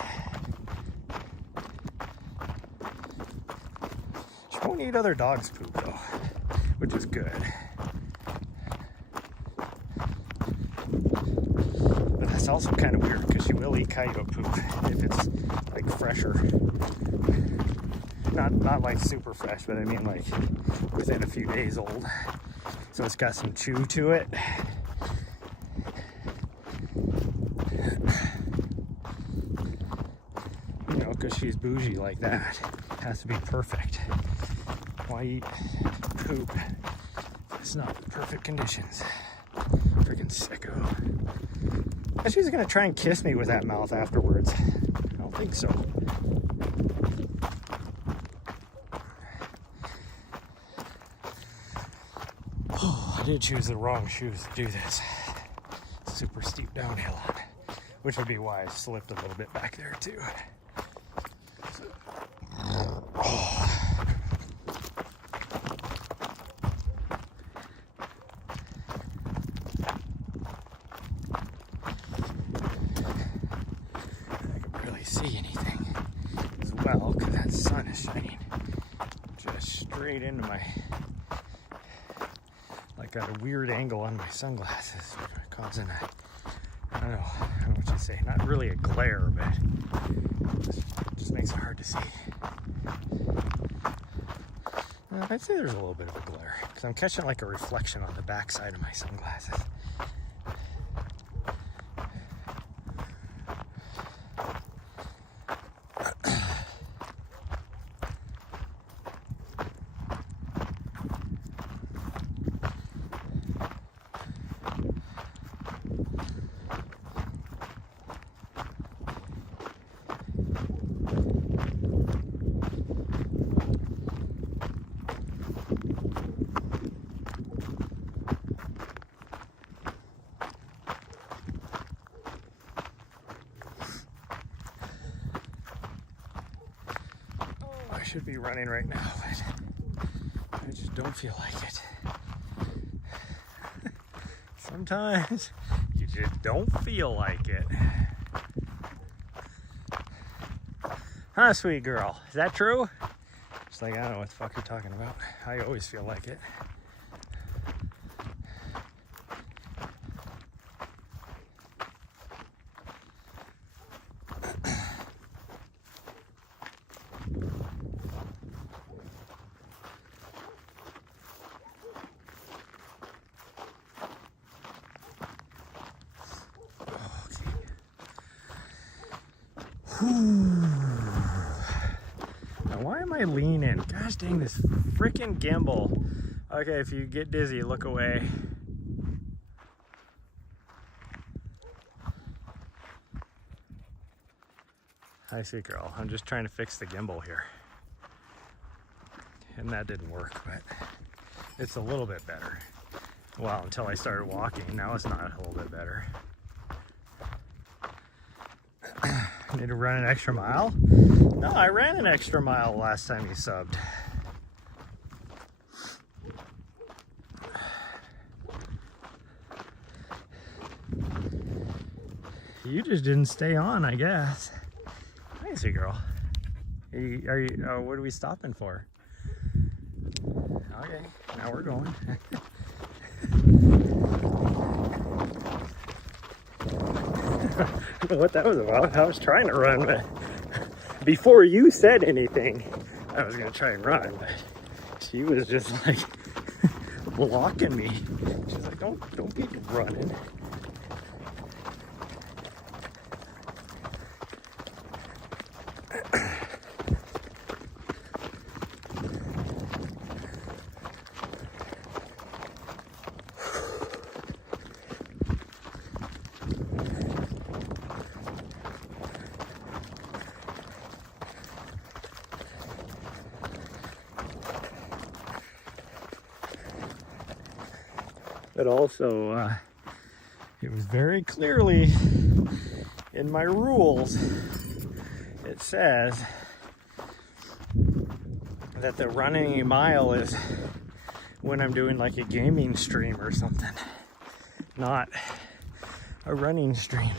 She won't eat other dogs' poop though, which is good. But that's also kind of weird because she will eat coyote poop if it's like fresher. Not like super fresh, but I mean like within a few days old. So it's got some chew to it. You know, because she's bougie like that. It has to be perfect. Why eat poop? It's not perfect conditions. Freaking sicko. And she's gonna try and kiss me with that mouth afterwards. I don't think so. Oh, I did choose the wrong shoes to do this. Super steep downhill on, which would be why I slipped a little bit back there too. Oh. I can barely see anything as well because that sun is shining just straight into my, like at a weird angle on my sunglasses, causing a, I don't know what you say, not really a glare, but it just makes it hard to see. I'd say there's a little bit of a glare because I'm catching like a reflection on the back side of my sunglasses. I should be running right now, but I just don't feel like it. Sometimes you just don't feel like it. Huh, sweet girl? Is that true? It's like, I don't know what the fuck you're talking about. I always feel like it. Now, why am I leaning? Gosh dang, this freaking gimbal. Okay, if you get dizzy, look away. Hi, sweet girl. I'm just trying to fix the gimbal here. And that didn't work, but it's a little bit better. Well, until I started walking. Now it's not a little bit better. Need to run an extra mile? No, I ran an extra mile last time you subbed. You just didn't stay on, I guess. Nice girl. What are we stopping for? Okay, now we're going. I don't know what that was about. I was trying to run, but before you said anything, I was gonna try and run, but she was just like blocking me. She's like, don't be running. But also, it was very clearly in my rules, it says that the running a mile is when I'm doing like a gaming stream or something, not a running stream.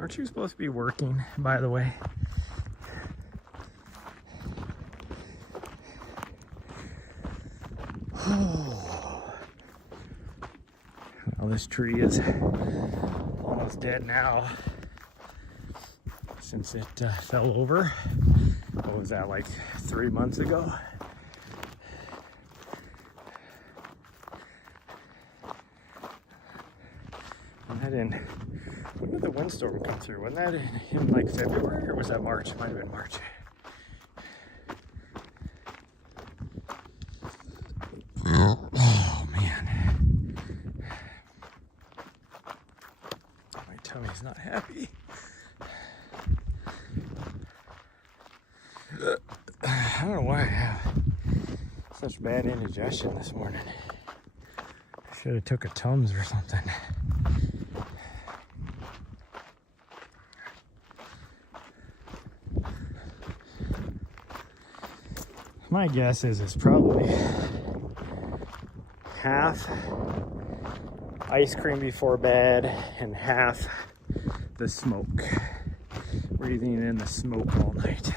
Aren't you supposed to be working, by the way? Well, this tree is almost dead now since it fell over. What was that, like 3 months ago? When did the windstorm come through? Wasn't that in like February, or was that March? It might have been March. Oh man. My tummy's not happy. I don't know why I have such bad indigestion this morning. I should have took a Tums or something. My guess is it's probably half ice cream before bed and half the smoke. Breathing in the smoke all night.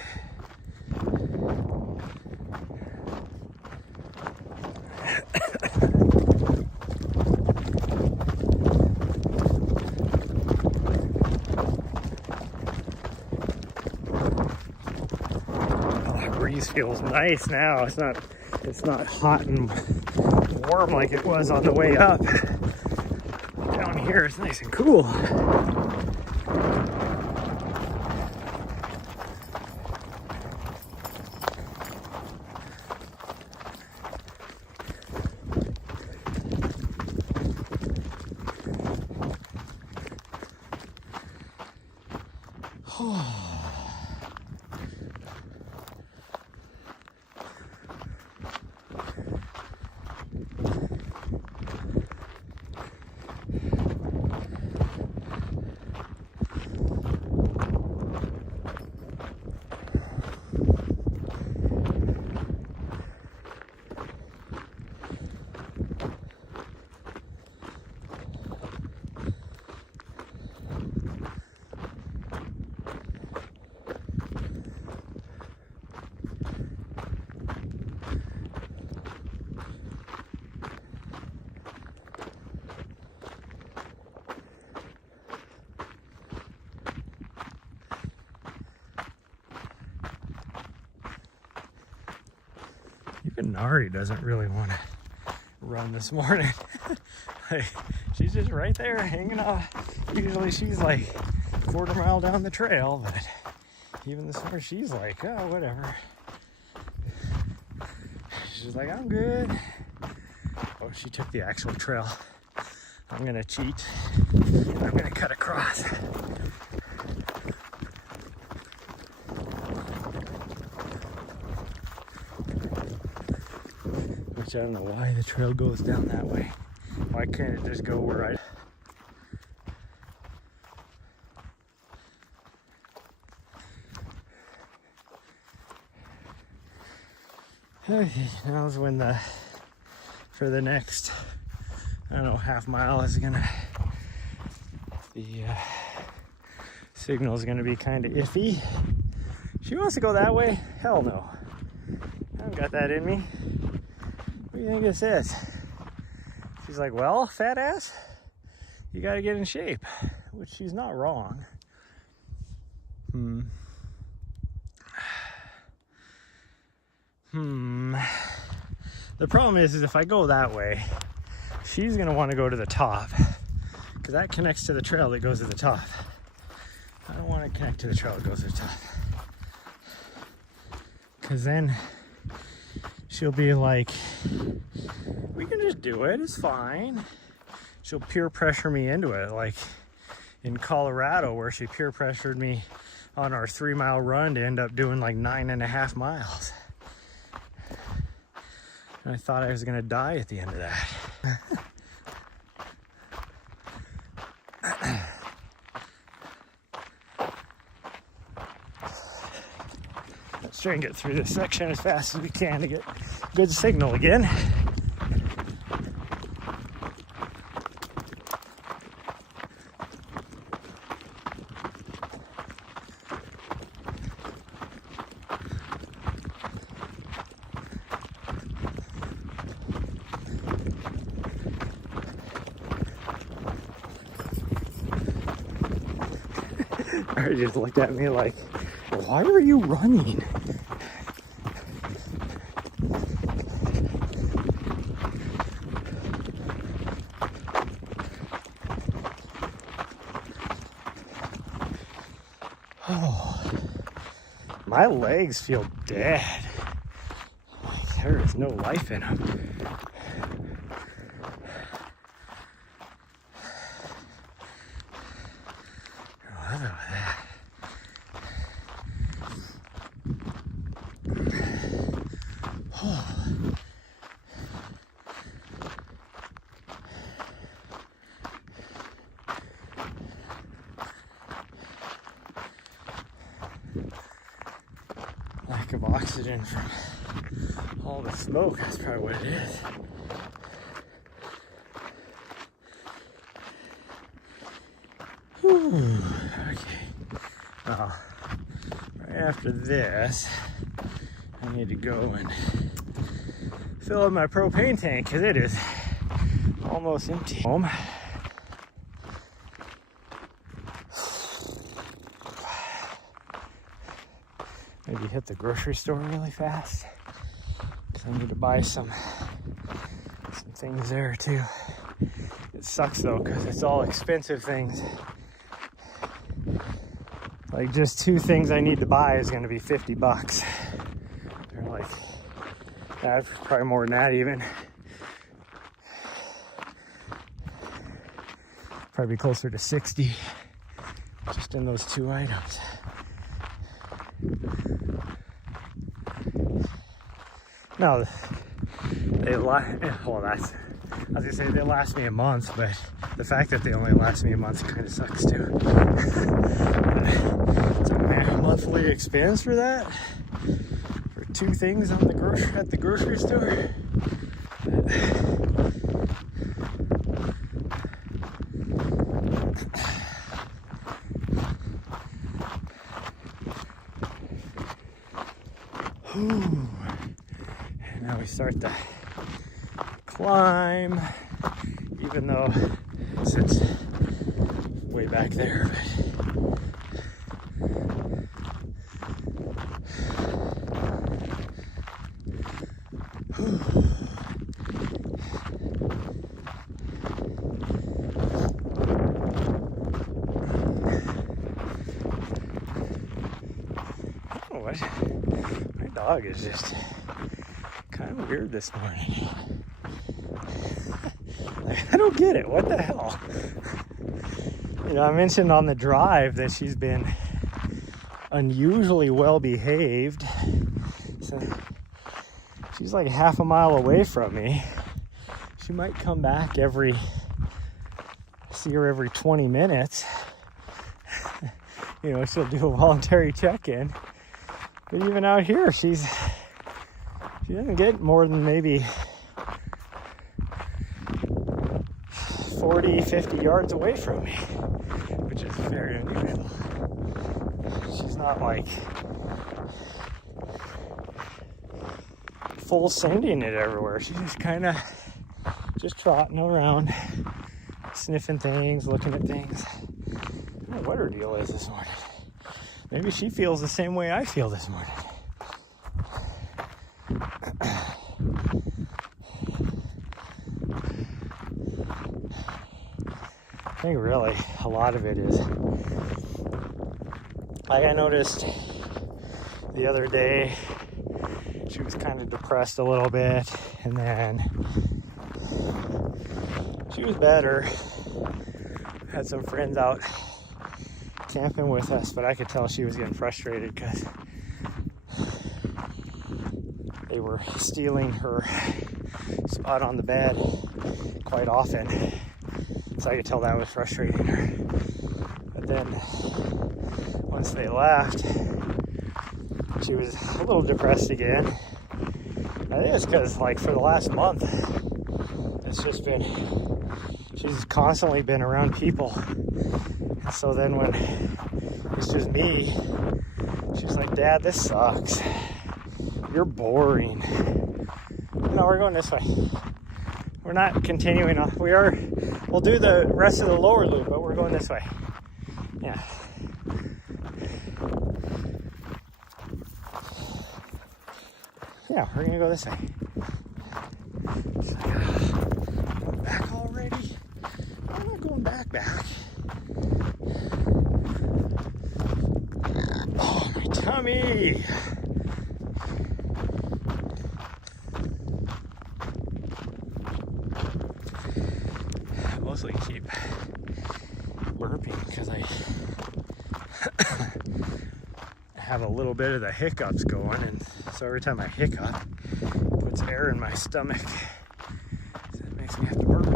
Feels nice now. It's not hot and warm like it was on the way up. Down here it's nice and cool. Even Nahri doesn't really want to run this morning. Like, she's just right there hanging out. Usually she's like a quarter mile down the trail, but even this morning she's like, oh, whatever. She's like, I'm good. Oh, she took the actual trail. I'm gonna cheat. I'm gonna cut across. Which I don't know why the trail goes down that way. Why can't it just go where I... Okay, now's when for the next, I don't know, half mile is gonna, the signal is gonna be kind of iffy. She wants to go that way? Hell no. I haven't got that in me. What do you think this is? She's like, well, fat ass, you gotta get in shape, which she's not wrong. The problem is if I go that way, she's gonna want to go to the top because that connects to the trail that goes to the top. I don't want to connect to the trail that goes to the top because then she'll be like, we can just do it, it's fine. She'll peer pressure me into it, like in Colorado where she peer pressured me on our 3-mile run to end up doing like 9.5 miles. And I thought I was gonna die at the end of that. Let's try and get through this section as fast as we can to get good signal again. He just looked at me like, why are you running? Oh, my legs feel dead. Like, there is no life in them. Lack of oxygen from all the smoke, that's probably what it is. Whew. Okay. Right after this, I need to go and fill up my propane tank because it is almost empty. Home. Maybe hit the grocery store really fast because I need to buy some things there too. It sucks though because it's all expensive things. Like just 2 things I need to buy is going to be $50. They're like, yeah, probably more than that even. Probably closer to 60 just in those 2 items. No, they well, that's, I was gonna say they last me a month, but the fact that they only last me a month kind of sucks too. It's a monthly expense for that, for 2 things on the at the grocery store. And now we start the climb, even though it's way back there. What? My dog is just kind of weird this morning. I don't get it. What the hell? You know, I mentioned on the drive that she's been unusually well behaved. So she's like half a mile away from me. She might come back see her every 20 minutes. You know, she'll do a voluntary check-in. But even out here, she doesn't get more than maybe 40, 50 yards away from me, which is very unusual. She's not like full sending it everywhere. She's just kind of just trotting around, sniffing things, looking at things. I don't know what her deal is this morning. Maybe she feels the same way I feel this morning. I think really a lot of it is, like I noticed the other day, she was kind of depressed a little bit, and then she was better. Had some friends out camping with us, but I could tell she was getting frustrated because they were stealing her spot on the bed quite often. So I could tell that was frustrating her. But then once they left, she was a little depressed again. I think it's because, like, for the last month, it's just been, she's constantly been around people. And so then when it's just me, she's like, Dad, this sucks. You're boring. No, we're going this way. We're not continuing on. We'll do the rest of the lower loop, but we're going this way. Yeah. Yeah, we're gonna go this way. She's like, going back already? I'm not going back. Oh, my tummy. I mostly keep burping because I have a little bit of the hiccups going, and so every time I hiccup, it puts air in my stomach, so it makes me have to burp.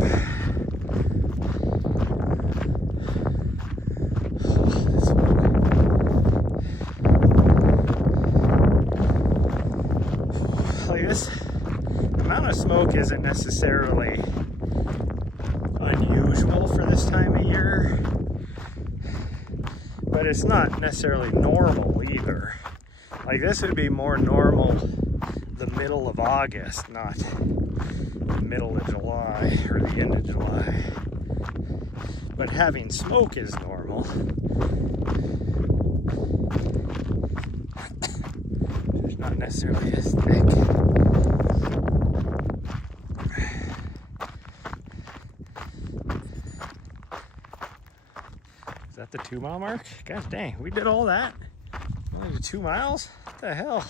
Like this amount of smoke isn't necessarily unusual for this time of year, but it's not necessarily normal either. Like, this would be more normal the middle of August, not the middle of July or the end of July. But having smoke is normal. It's not necessarily as thick. Is that the 2 mile mark? Gosh dang, we did all that. Only 2 miles? What the hell?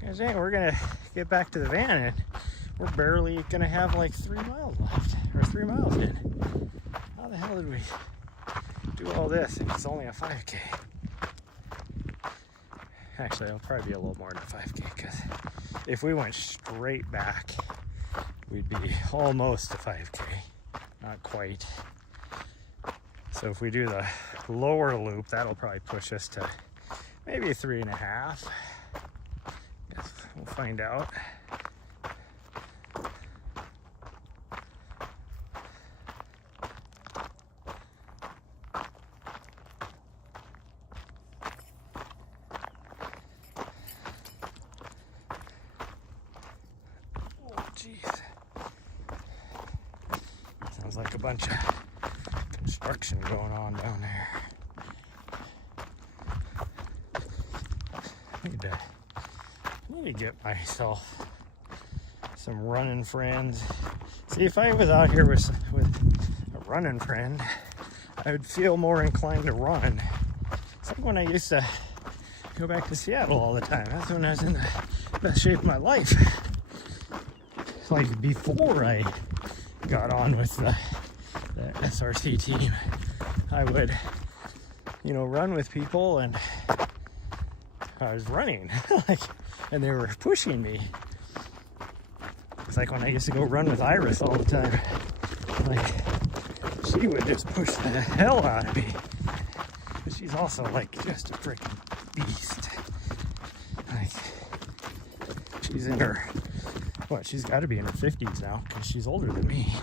Gosh dang, we're gonna get back to the van and we're barely gonna have like 3 miles left, or 3 miles in. How the hell did we do all this if it's only a 5K? Actually, it'll probably be a little more than a 5K, because if we went straight back, we'd be almost a 5K, not quite. So if we do the lower loop, that'll probably push us to maybe 3.5. Guess we'll find out. Oh, jeez. Sounds like a bunch of construction going on down there. I need to get myself some running friends. See, if I was out here with a running friend, I would feel more inclined to run. It's like when I used to go back to Seattle all the time. That's when I was in the best shape of my life. Like before I got on with the SRC team, I would, run with people, and I was running, and they were pushing me. like when I used to go run with Iris all the time. Like, she would just push the hell out of me. But she's also like just a freaking beast. Like, she's in her, what, she's got to be in her 50s now because she's older than me.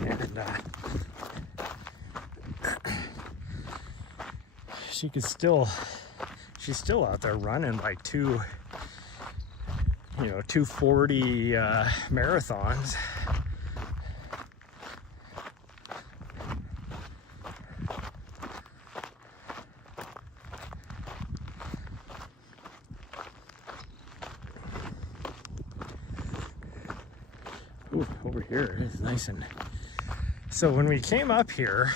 And she could still, she's still out there running like 240 marathons. Ooh, over here it's nice. And so when we came up here,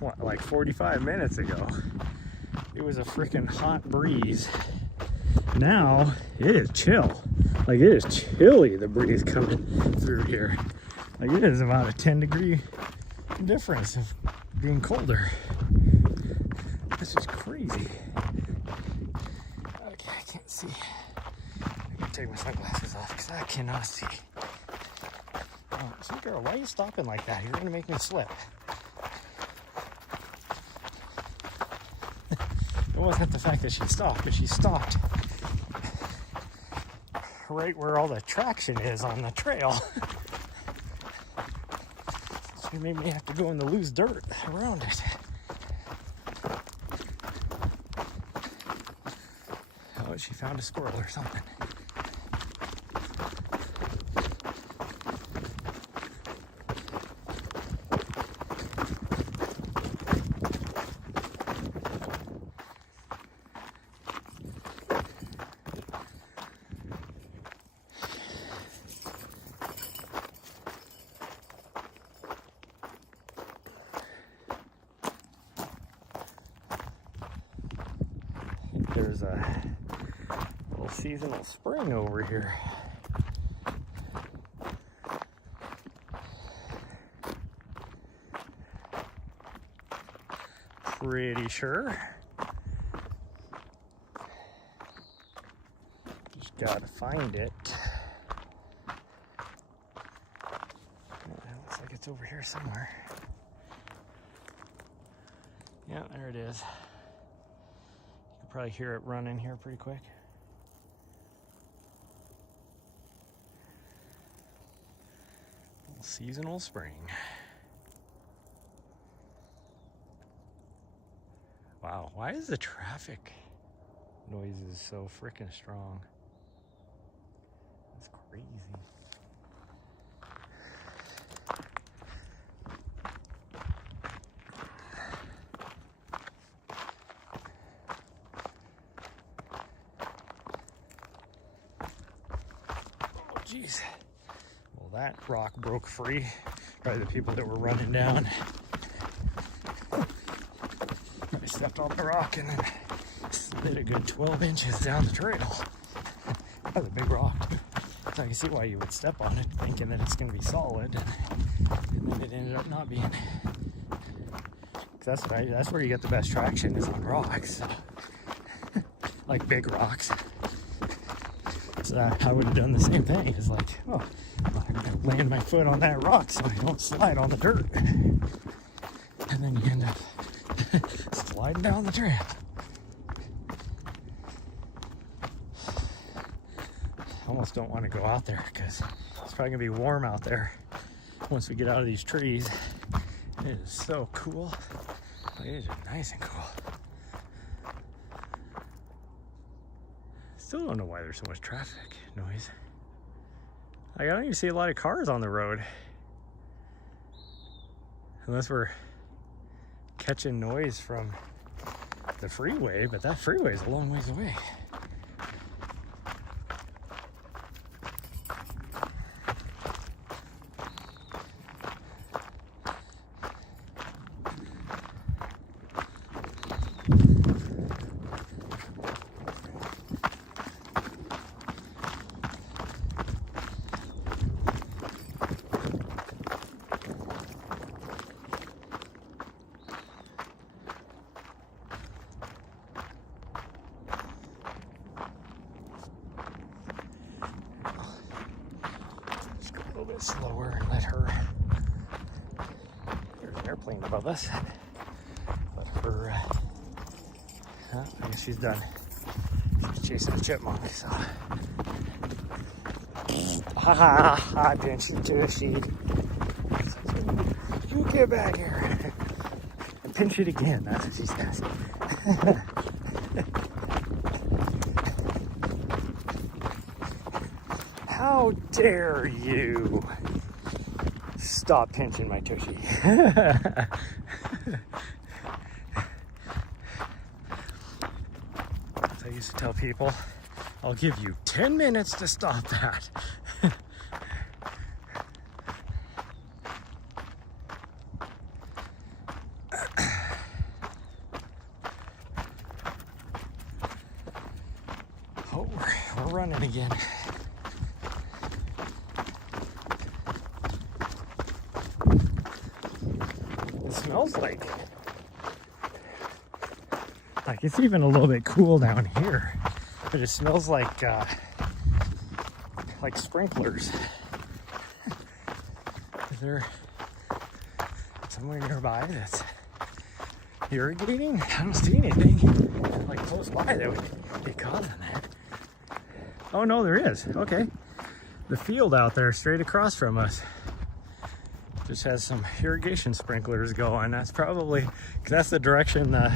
what, like 45 minutes ago, it was a freaking hot breeze. Now it is chill. Like, it is chilly, the breeze coming through here. Like, it is about a 10-degree difference of being colder. This is crazy. Okay, I can't see. I'm gonna take my sunglasses off because I cannot see. Oh, see, girl, why are you stopping like that? You're gonna make me slip. It wasn't the fact that she stopped, but she stopped right where all the traction is on the trail. She made me have to go in the loose dirt around it. Oh, she found a squirrel or something. There's a little seasonal spring over here. Pretty sure. Just gotta find it. It looks like it's over here somewhere. Yeah, there it is. Probably hear it running here pretty quick. Little seasonal spring. Wow, why is the traffic noises so freaking strong? That's crazy. Jeez. Well, that rock broke free. Probably the people that were running down. I stepped on the rock and then slid a good 12 inches down the trail. That was a big rock. So I can see why you would step on it, thinking that it's going to be solid, and then it ended up not being. That's right. That's where you get the best traction, is on rocks. So, like big rocks. So I would have done the same thing. It's like, oh, I'm going to land my foot on that rock so I don't slide on the dirt. And then you end up sliding down the trail. I almost don't want to go out there because it's probably going to be warm out there once we get out of these trees. It is so cool. It is nice and cool. Still don't know why there's so much traffic noise. I don't even see a lot of cars on the road. Unless we're catching noise from the freeway, but that freeway is a long ways away. bit slower and let her. There's an airplane above us. Let her. I guess she's done. She's chasing a chipmunk, so. Ha ha ha! I pinched you to the sheet. You get back here. And pinch it again, that's what she says. How dare you stop pinching my tushy? As I used to tell people, I'll give you 10 minutes to stop that. Oh, we're running again. It smells like it's even a little bit cool down here, but it smells like sprinklers. Is there somewhere nearby that's irrigating? I don't see anything like close by that would be causing that. Oh no, there is. Okay, the field out there straight across from us just has some irrigation sprinklers going. That's probably, 'cause that's the direction the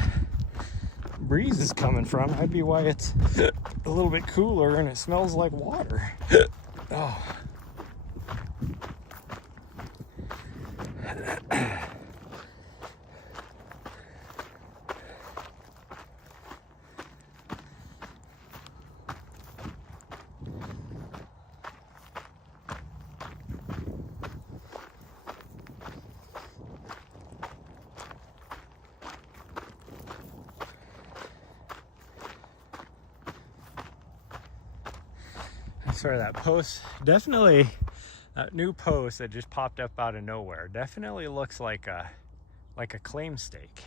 breeze is coming from. That'd be why it's a little bit cooler and it smells like water. Oh. Sorry, that post, definitely, that new post that just popped up out of nowhere definitely looks like a claim stake.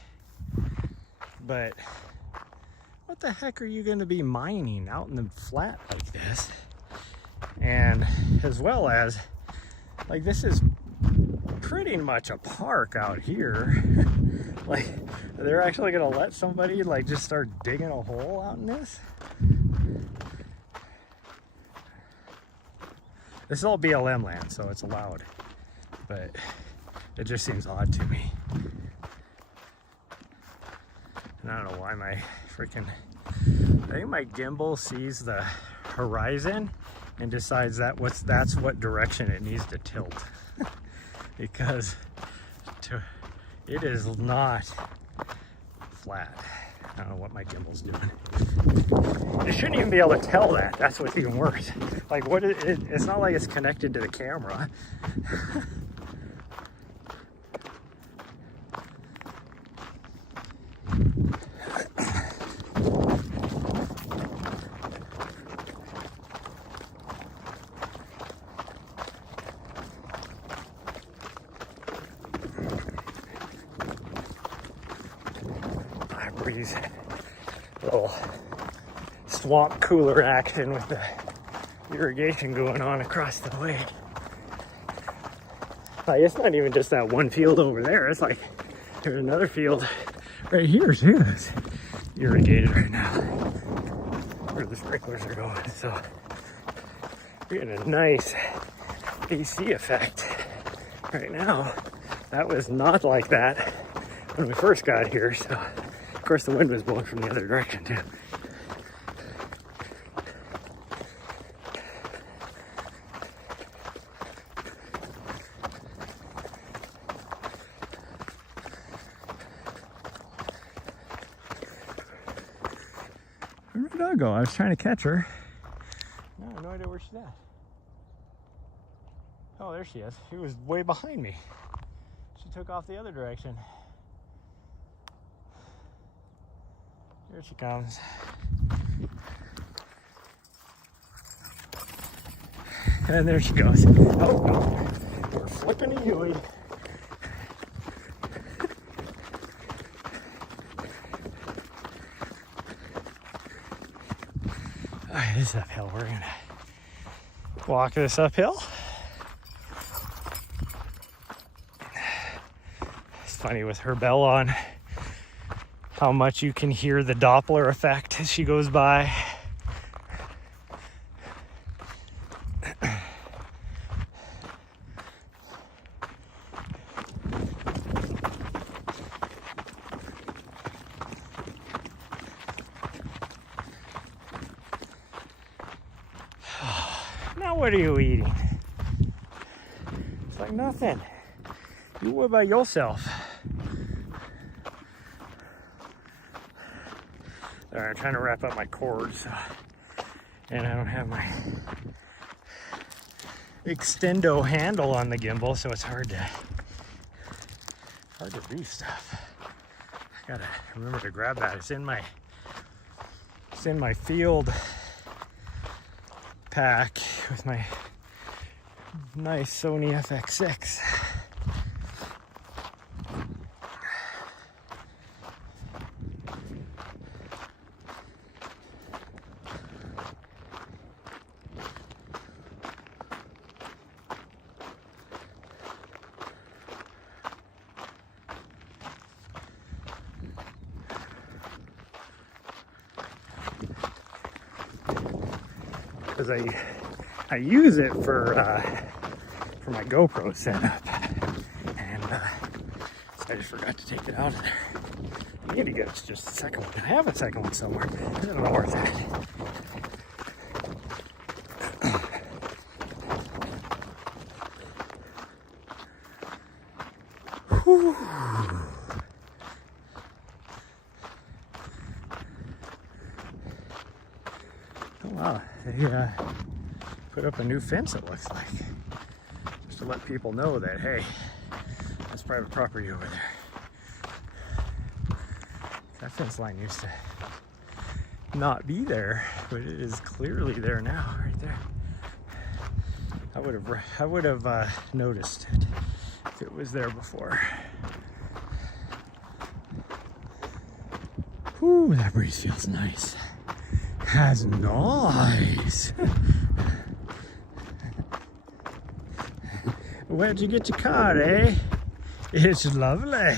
But what the heck are you going to be mining out in the flat like this? And as well as, like, this is pretty much a park out here. Like, they're actually going to let somebody like just start digging a hole out in this? This is all BLM land, so it's allowed, but it just seems odd to me. And I don't know why my freaking, I think my gimbal sees the horizon and decides that's what direction it needs to tilt. Because it is not flat. I don't know what my gimbal's doing. You shouldn't even be able to tell that. That's what's even worse. Like, what is it? It's not like it's connected to the camera. Breeze. Little swamp cooler action with the irrigation going on across the way. Like, it's not even just that one field over there. It's like there's another field right here too that's irrigated right now, where the sprinklers are going. So we're getting a nice AC effect right now. That was not like that when we first got here. So of course the wind was blowing from the other direction too. Where did I go? I was trying to catch her. No, I have no idea where she's at. Oh, there she is. She was way behind me. She took off the other direction. Here she comes. And there she goes. Oh no, we're flipping a Huey. Alright, this is uphill. We're gonna walk this uphill. funny with her bell on, how much you can hear the Doppler effect as she goes by. Now what are you eating? It's like nothing. You worry about yourself. All right, I'm trying to wrap up my cords, and I don't have my extendo handle on the gimbal, so it's hard to reef stuff. I gotta remember to grab that. It's in my field pack with my nice Sony FX6. Because I use it for my GoPro setup, and I just forgot to take it out of there. I need to get just a second one. I have a second one somewhere. I don't know where it's at. Whew. Oh wow, they put up a new fence, it looks like. Just to let people know that, hey, that's private property over there. That fence line used to not be there, but it is clearly there now, right there. I would have noticed it if it was there before. Whew, that breeze feels nice. That's nice. Where'd you get your car, eh? It's lovely.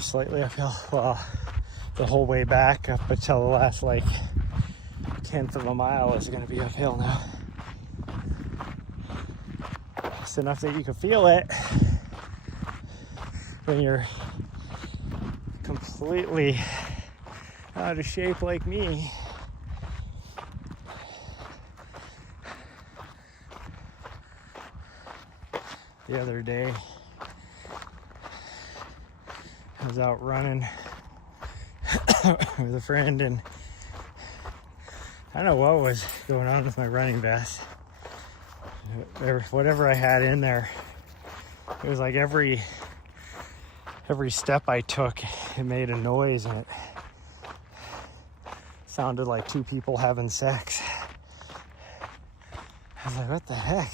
Slightly uphill. Well, the whole way back up until the last like 1/10 of a mile is going to be uphill now. Just enough that you can feel it when you're completely out of shape like me. The other day I was out running with a friend, and I don't know what was going on with my running vest. Whatever I had in there, it was like every step I took, it made a noise, and it sounded like two people having sex. I was like, what the heck?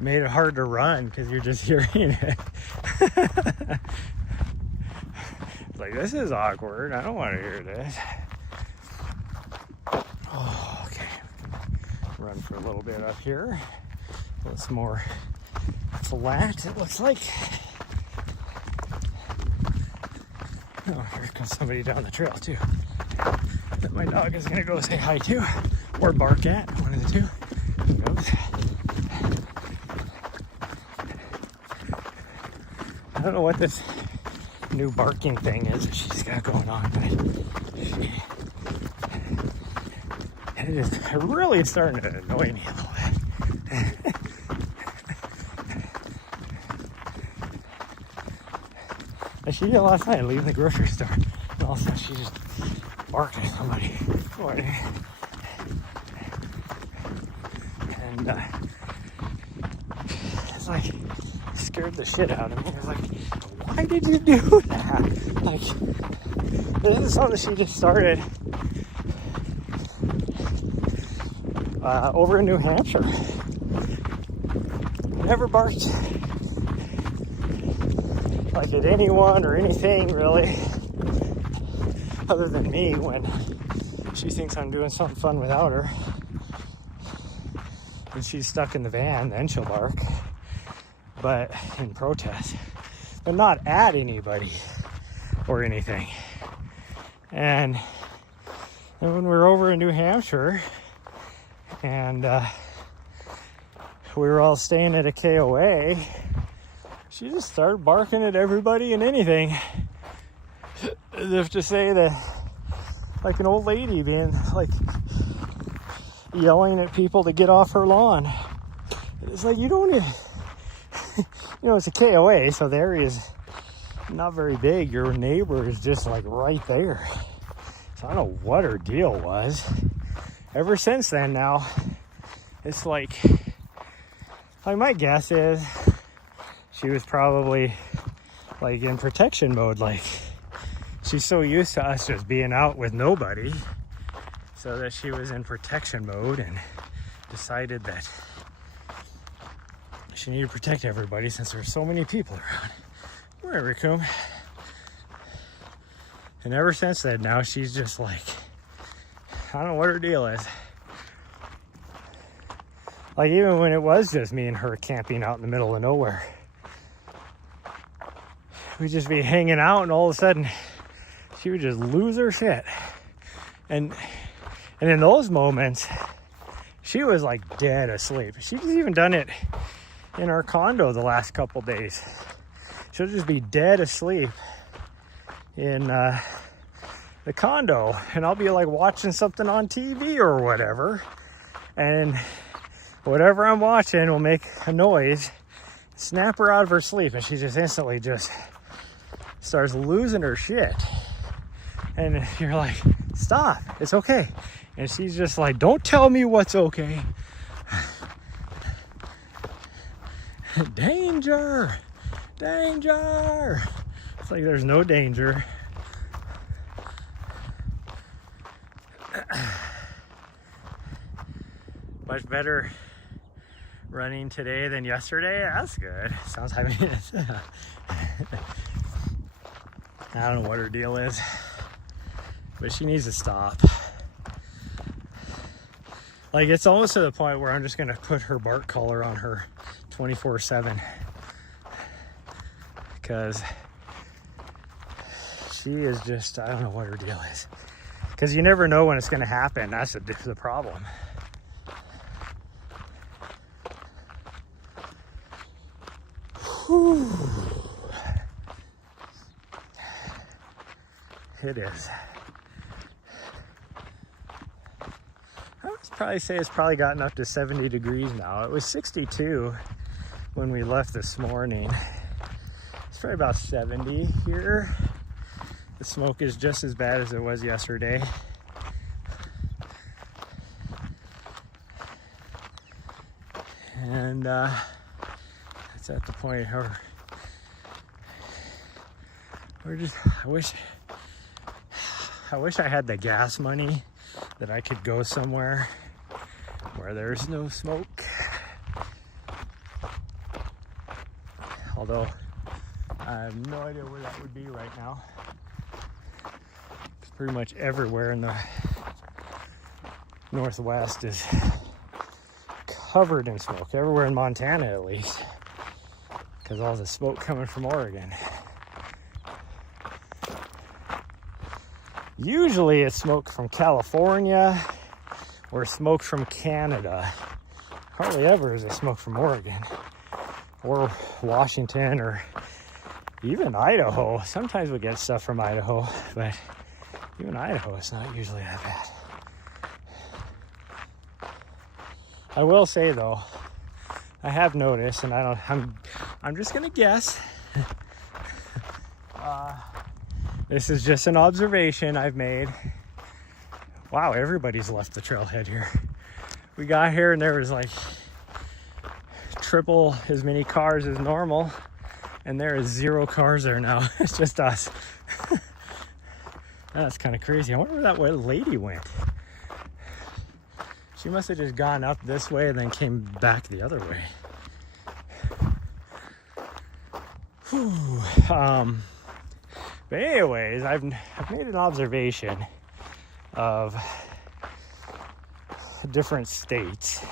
Made it hard to run because you're just hearing it. like, this is awkward. I don't want to hear this. Oh, okay. Run for a little bit up here. It's more flat, it looks like. Oh, here comes somebody down the trail, too. That my dog is going to go say hi to. Or bark at, one of the two. Who knows? I don't know what this new barking thing is that she's got going on, but it is really starting to annoy me a little bit. And she did last night leaving the grocery store, and all of a sudden she just barked at somebody. And it's like, scared the shit out of me. I was like, why did you do that? Like, this is something she just started over in New Hampshire. Never barked like at anyone or anything really, other than me when she thinks I'm doing something fun without her. When she's stuck in the van, then she'll bark, but in protest, but not at anybody or anything. And when we were over in New Hampshire and we were all staying at a KOA, she just started barking at everybody and anything, as if to say that, like an old lady being like yelling at people to get off her lawn. It's like, you don't even, you know, it's a KOA, so the area is not very big. Your neighbor is just like right there. So I don't know what her deal was. Ever since then now, it's like my guess is she was probably like in protection mode. Like, she's so used to us just being out with nobody, so that she was in protection mode and decided that she needed to protect everybody since there's so many people around. Where, Raccoon? And ever since then, now she's just like, I don't know what her deal is. Like, even when it was just me and her camping out in the middle of nowhere, we'd just be hanging out, and all of a sudden she would just lose her shit. And in those moments, she was like dead asleep. She's even done it in our condo the last couple days. She'll just be dead asleep in the condo, and I'll be like watching something on TV or whatever, and whatever I'm watching will make a noise, snap her out of her sleep, and she just instantly just starts losing her shit. And you're like, stop, it's okay. And she's just like, don't tell me what's okay. Danger, danger. It's like there's no danger. Much better running today than yesterday. That's good. Sounds I mean, I don't know what her deal is, but she needs to stop. Like, it's almost to the point where I'm just gonna put her bark collar on her 24/7, because she is just, I don't know what her deal is, because you never know when it's gonna happen. That's the problem. Whew. It is. I would probably say it's probably gotten up to 70 degrees now. It was 62 when we left this morning. It's probably about 70 here. The smoke is just as bad as it was yesterday. And it's at the point where we're just, I wish I had the gas money that I could go somewhere where there's no smoke. Although I have no idea where that would be right now. pretty much everywhere in the Northwest is covered in smoke. Everywhere in Montana, at least, because all the smoke coming from Oregon. Usually it's smoke from California or smoke from Canada. Hardly ever is it smoke from Oregon or Washington or even Idaho. Sometimes we get stuff from Idaho, but even Idaho is not usually that bad. I will say though, I have noticed, and I'm just gonna guess. This is just an observation I've made. Wow, everybody's left the trailhead here. We got here and there was like triple as many cars as normal, and there is 0 cars there now. It's just us. That's kind of crazy. I wonder where that lady went. She must have just gone up this way and then came back the other way. Whew. But anyways, I've made an observation of different states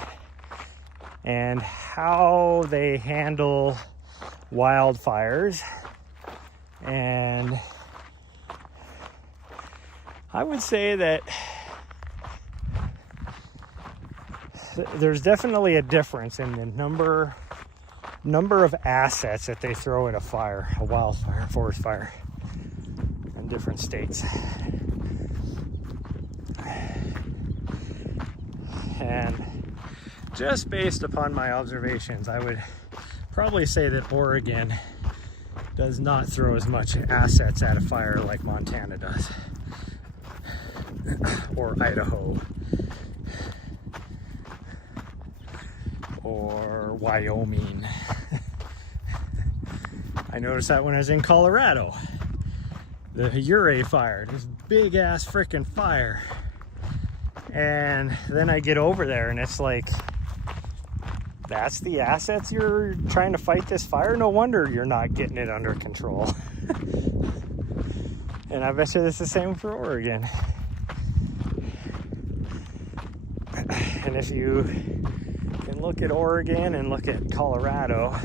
and how they handle wildfires, and I would say that there's definitely a difference in the number of assets that they throw at a fire, a wildfire, forest fire, in different states. And just based upon my observations, I would probably say that Oregon does not throw as much assets at a fire like Montana does, or Idaho, or Wyoming. I noticed that when I was in Colorado, the Uray fire, this big ass freaking fire. And then I get over there and it's like, that's the assets you're trying to fight this fire? No wonder you're not getting it under control. And I bet you it's the same for Oregon. And if you can look at Oregon and look at Colorado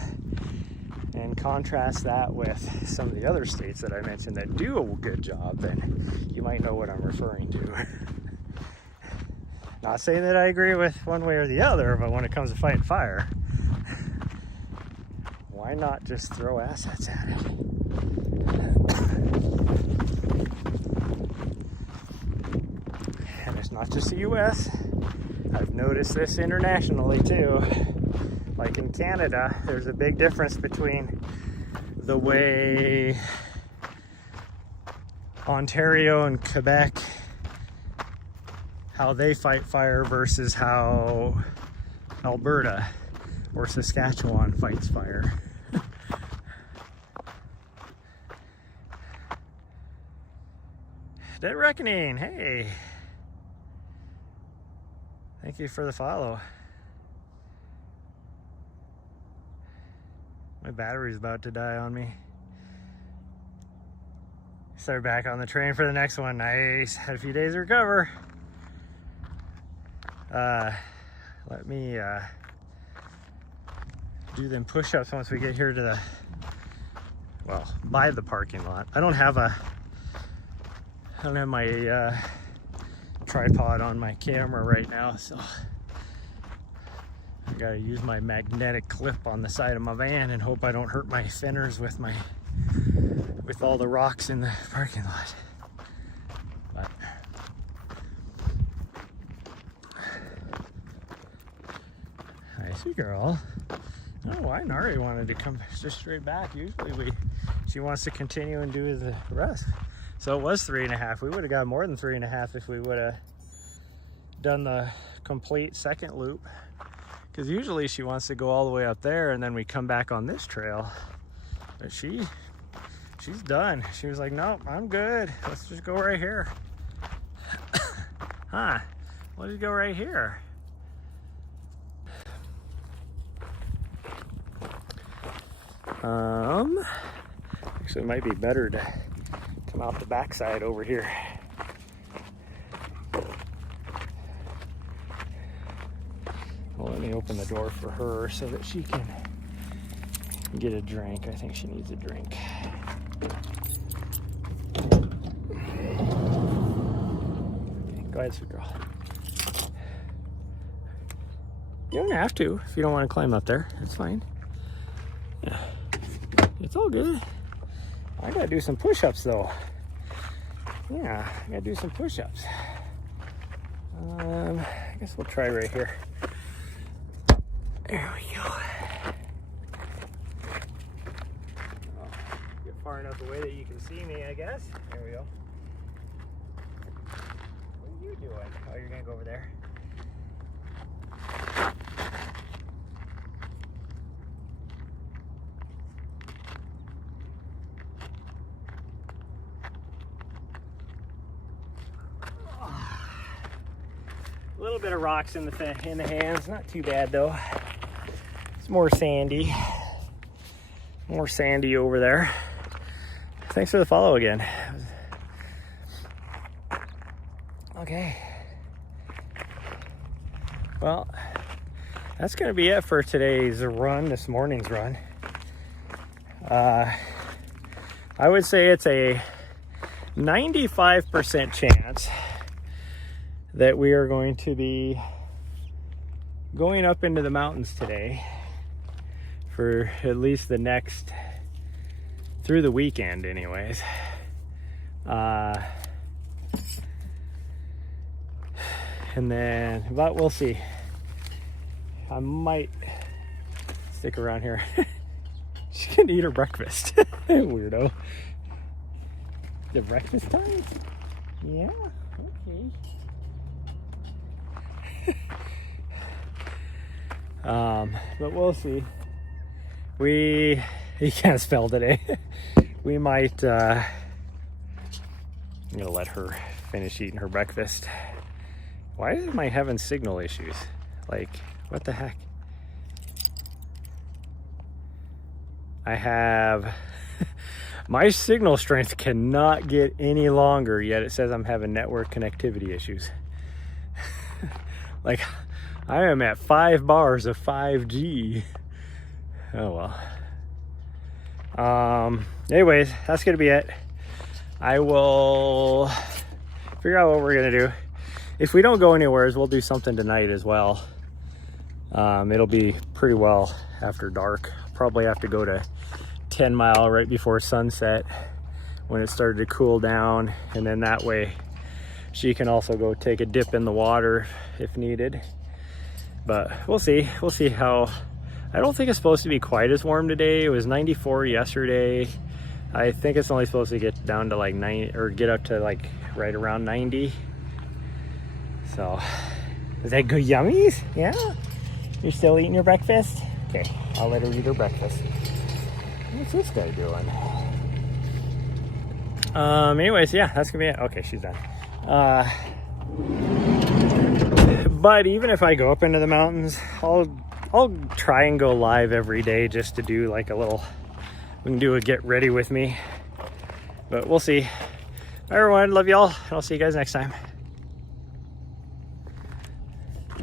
and contrast that with some of the other states that I mentioned that do a good job, then you might know what I'm referring to. Not saying that I agree with one way or the other, but when it comes to fighting fire, why not just throw assets at it? And it's not just the US. I've noticed this internationally too. Like in Canada, there's a big difference between the way Ontario and Quebec, how they fight fire versus how Alberta or Saskatchewan fights fire. Dead Reckoning, hey. Thank you for the follow. My battery's about to die on me. Start back on the train for the next one. Nice. Had a few days to recover. Let me do them push-ups once we get here to the, well, by the parking lot. I don't have my tripod on my camera right now, so I gotta use my magnetic clip on the side of my van and hope I don't hurt my fenders with all the rocks in the parking lot. But nice girl. I don't know why Nahri wanted to come just straight back. Usually she wants to continue and do the rest. So it was 3.5. We would have got more than 3.5 if we would have done the complete second loop. Because usually she wants to go all the way up there and then we come back on this trail. But she's done. She was like, nope, I'm good. Let's just go right here. Huh? Let's just go right here. Actually, it might be better to come out the backside over here. open the door for her so that she can get a drink. I think she needs a drink. Okay, go ahead, sweet girl. You don't have to if you don't want to climb up there. It's fine. Yeah, it's all good. I gotta do some push-ups though. Yeah, I gotta do some push-ups. I guess we'll try right here. There we go. Oh, get far enough away that you can see me, I guess. There we go. What are you doing? Oh, you're gonna go over there. A little bit of rocks in the hands, not too bad though. It's more sandy over there. Thanks for the follow again. Okay. Well, that's gonna be it for today's run, this morning's run. I would say it's a 95% chance that we are going to be going up into the mountains today for at least the next, through the weekend anyways. And then, but we'll see. I might stick around here. She's gonna eat her breakfast. Weirdo. The breakfast time? Yeah, okay. But we'll see. You can't spell today. We might, I'm gonna let her finish eating her breakfast. Why am I having signal issues? Like, what the heck? I have, my signal strength cannot get any longer, yet it says I'm having network connectivity issues. Like, I am at 5 bars of 5G. Oh well. Anyways, that's gonna be it. I will figure out what we're gonna do. If we don't go anywhere, we'll do something tonight as well. It'll be pretty well after dark. Probably have to go to 10 Mile right before sunset when it started to cool down, and then that way she can also go take a dip in the water if needed. But we'll see how. I don't think it's supposed to be quite as warm today. It was 94 yesterday. I think it's only supposed to get down to like 90, or get up to like right around 90. So, is that good yummies? Yeah? You're still eating your breakfast? Okay, I'll let her eat her breakfast. What's this guy doing? Anyways, yeah, that's gonna be it. Okay, she's done. But even if I go up into the mountains, I'll try and go live every day just to do like a little, we can do a get ready with me. But we'll see. Bye everyone, love y'all. I'll see you guys next time.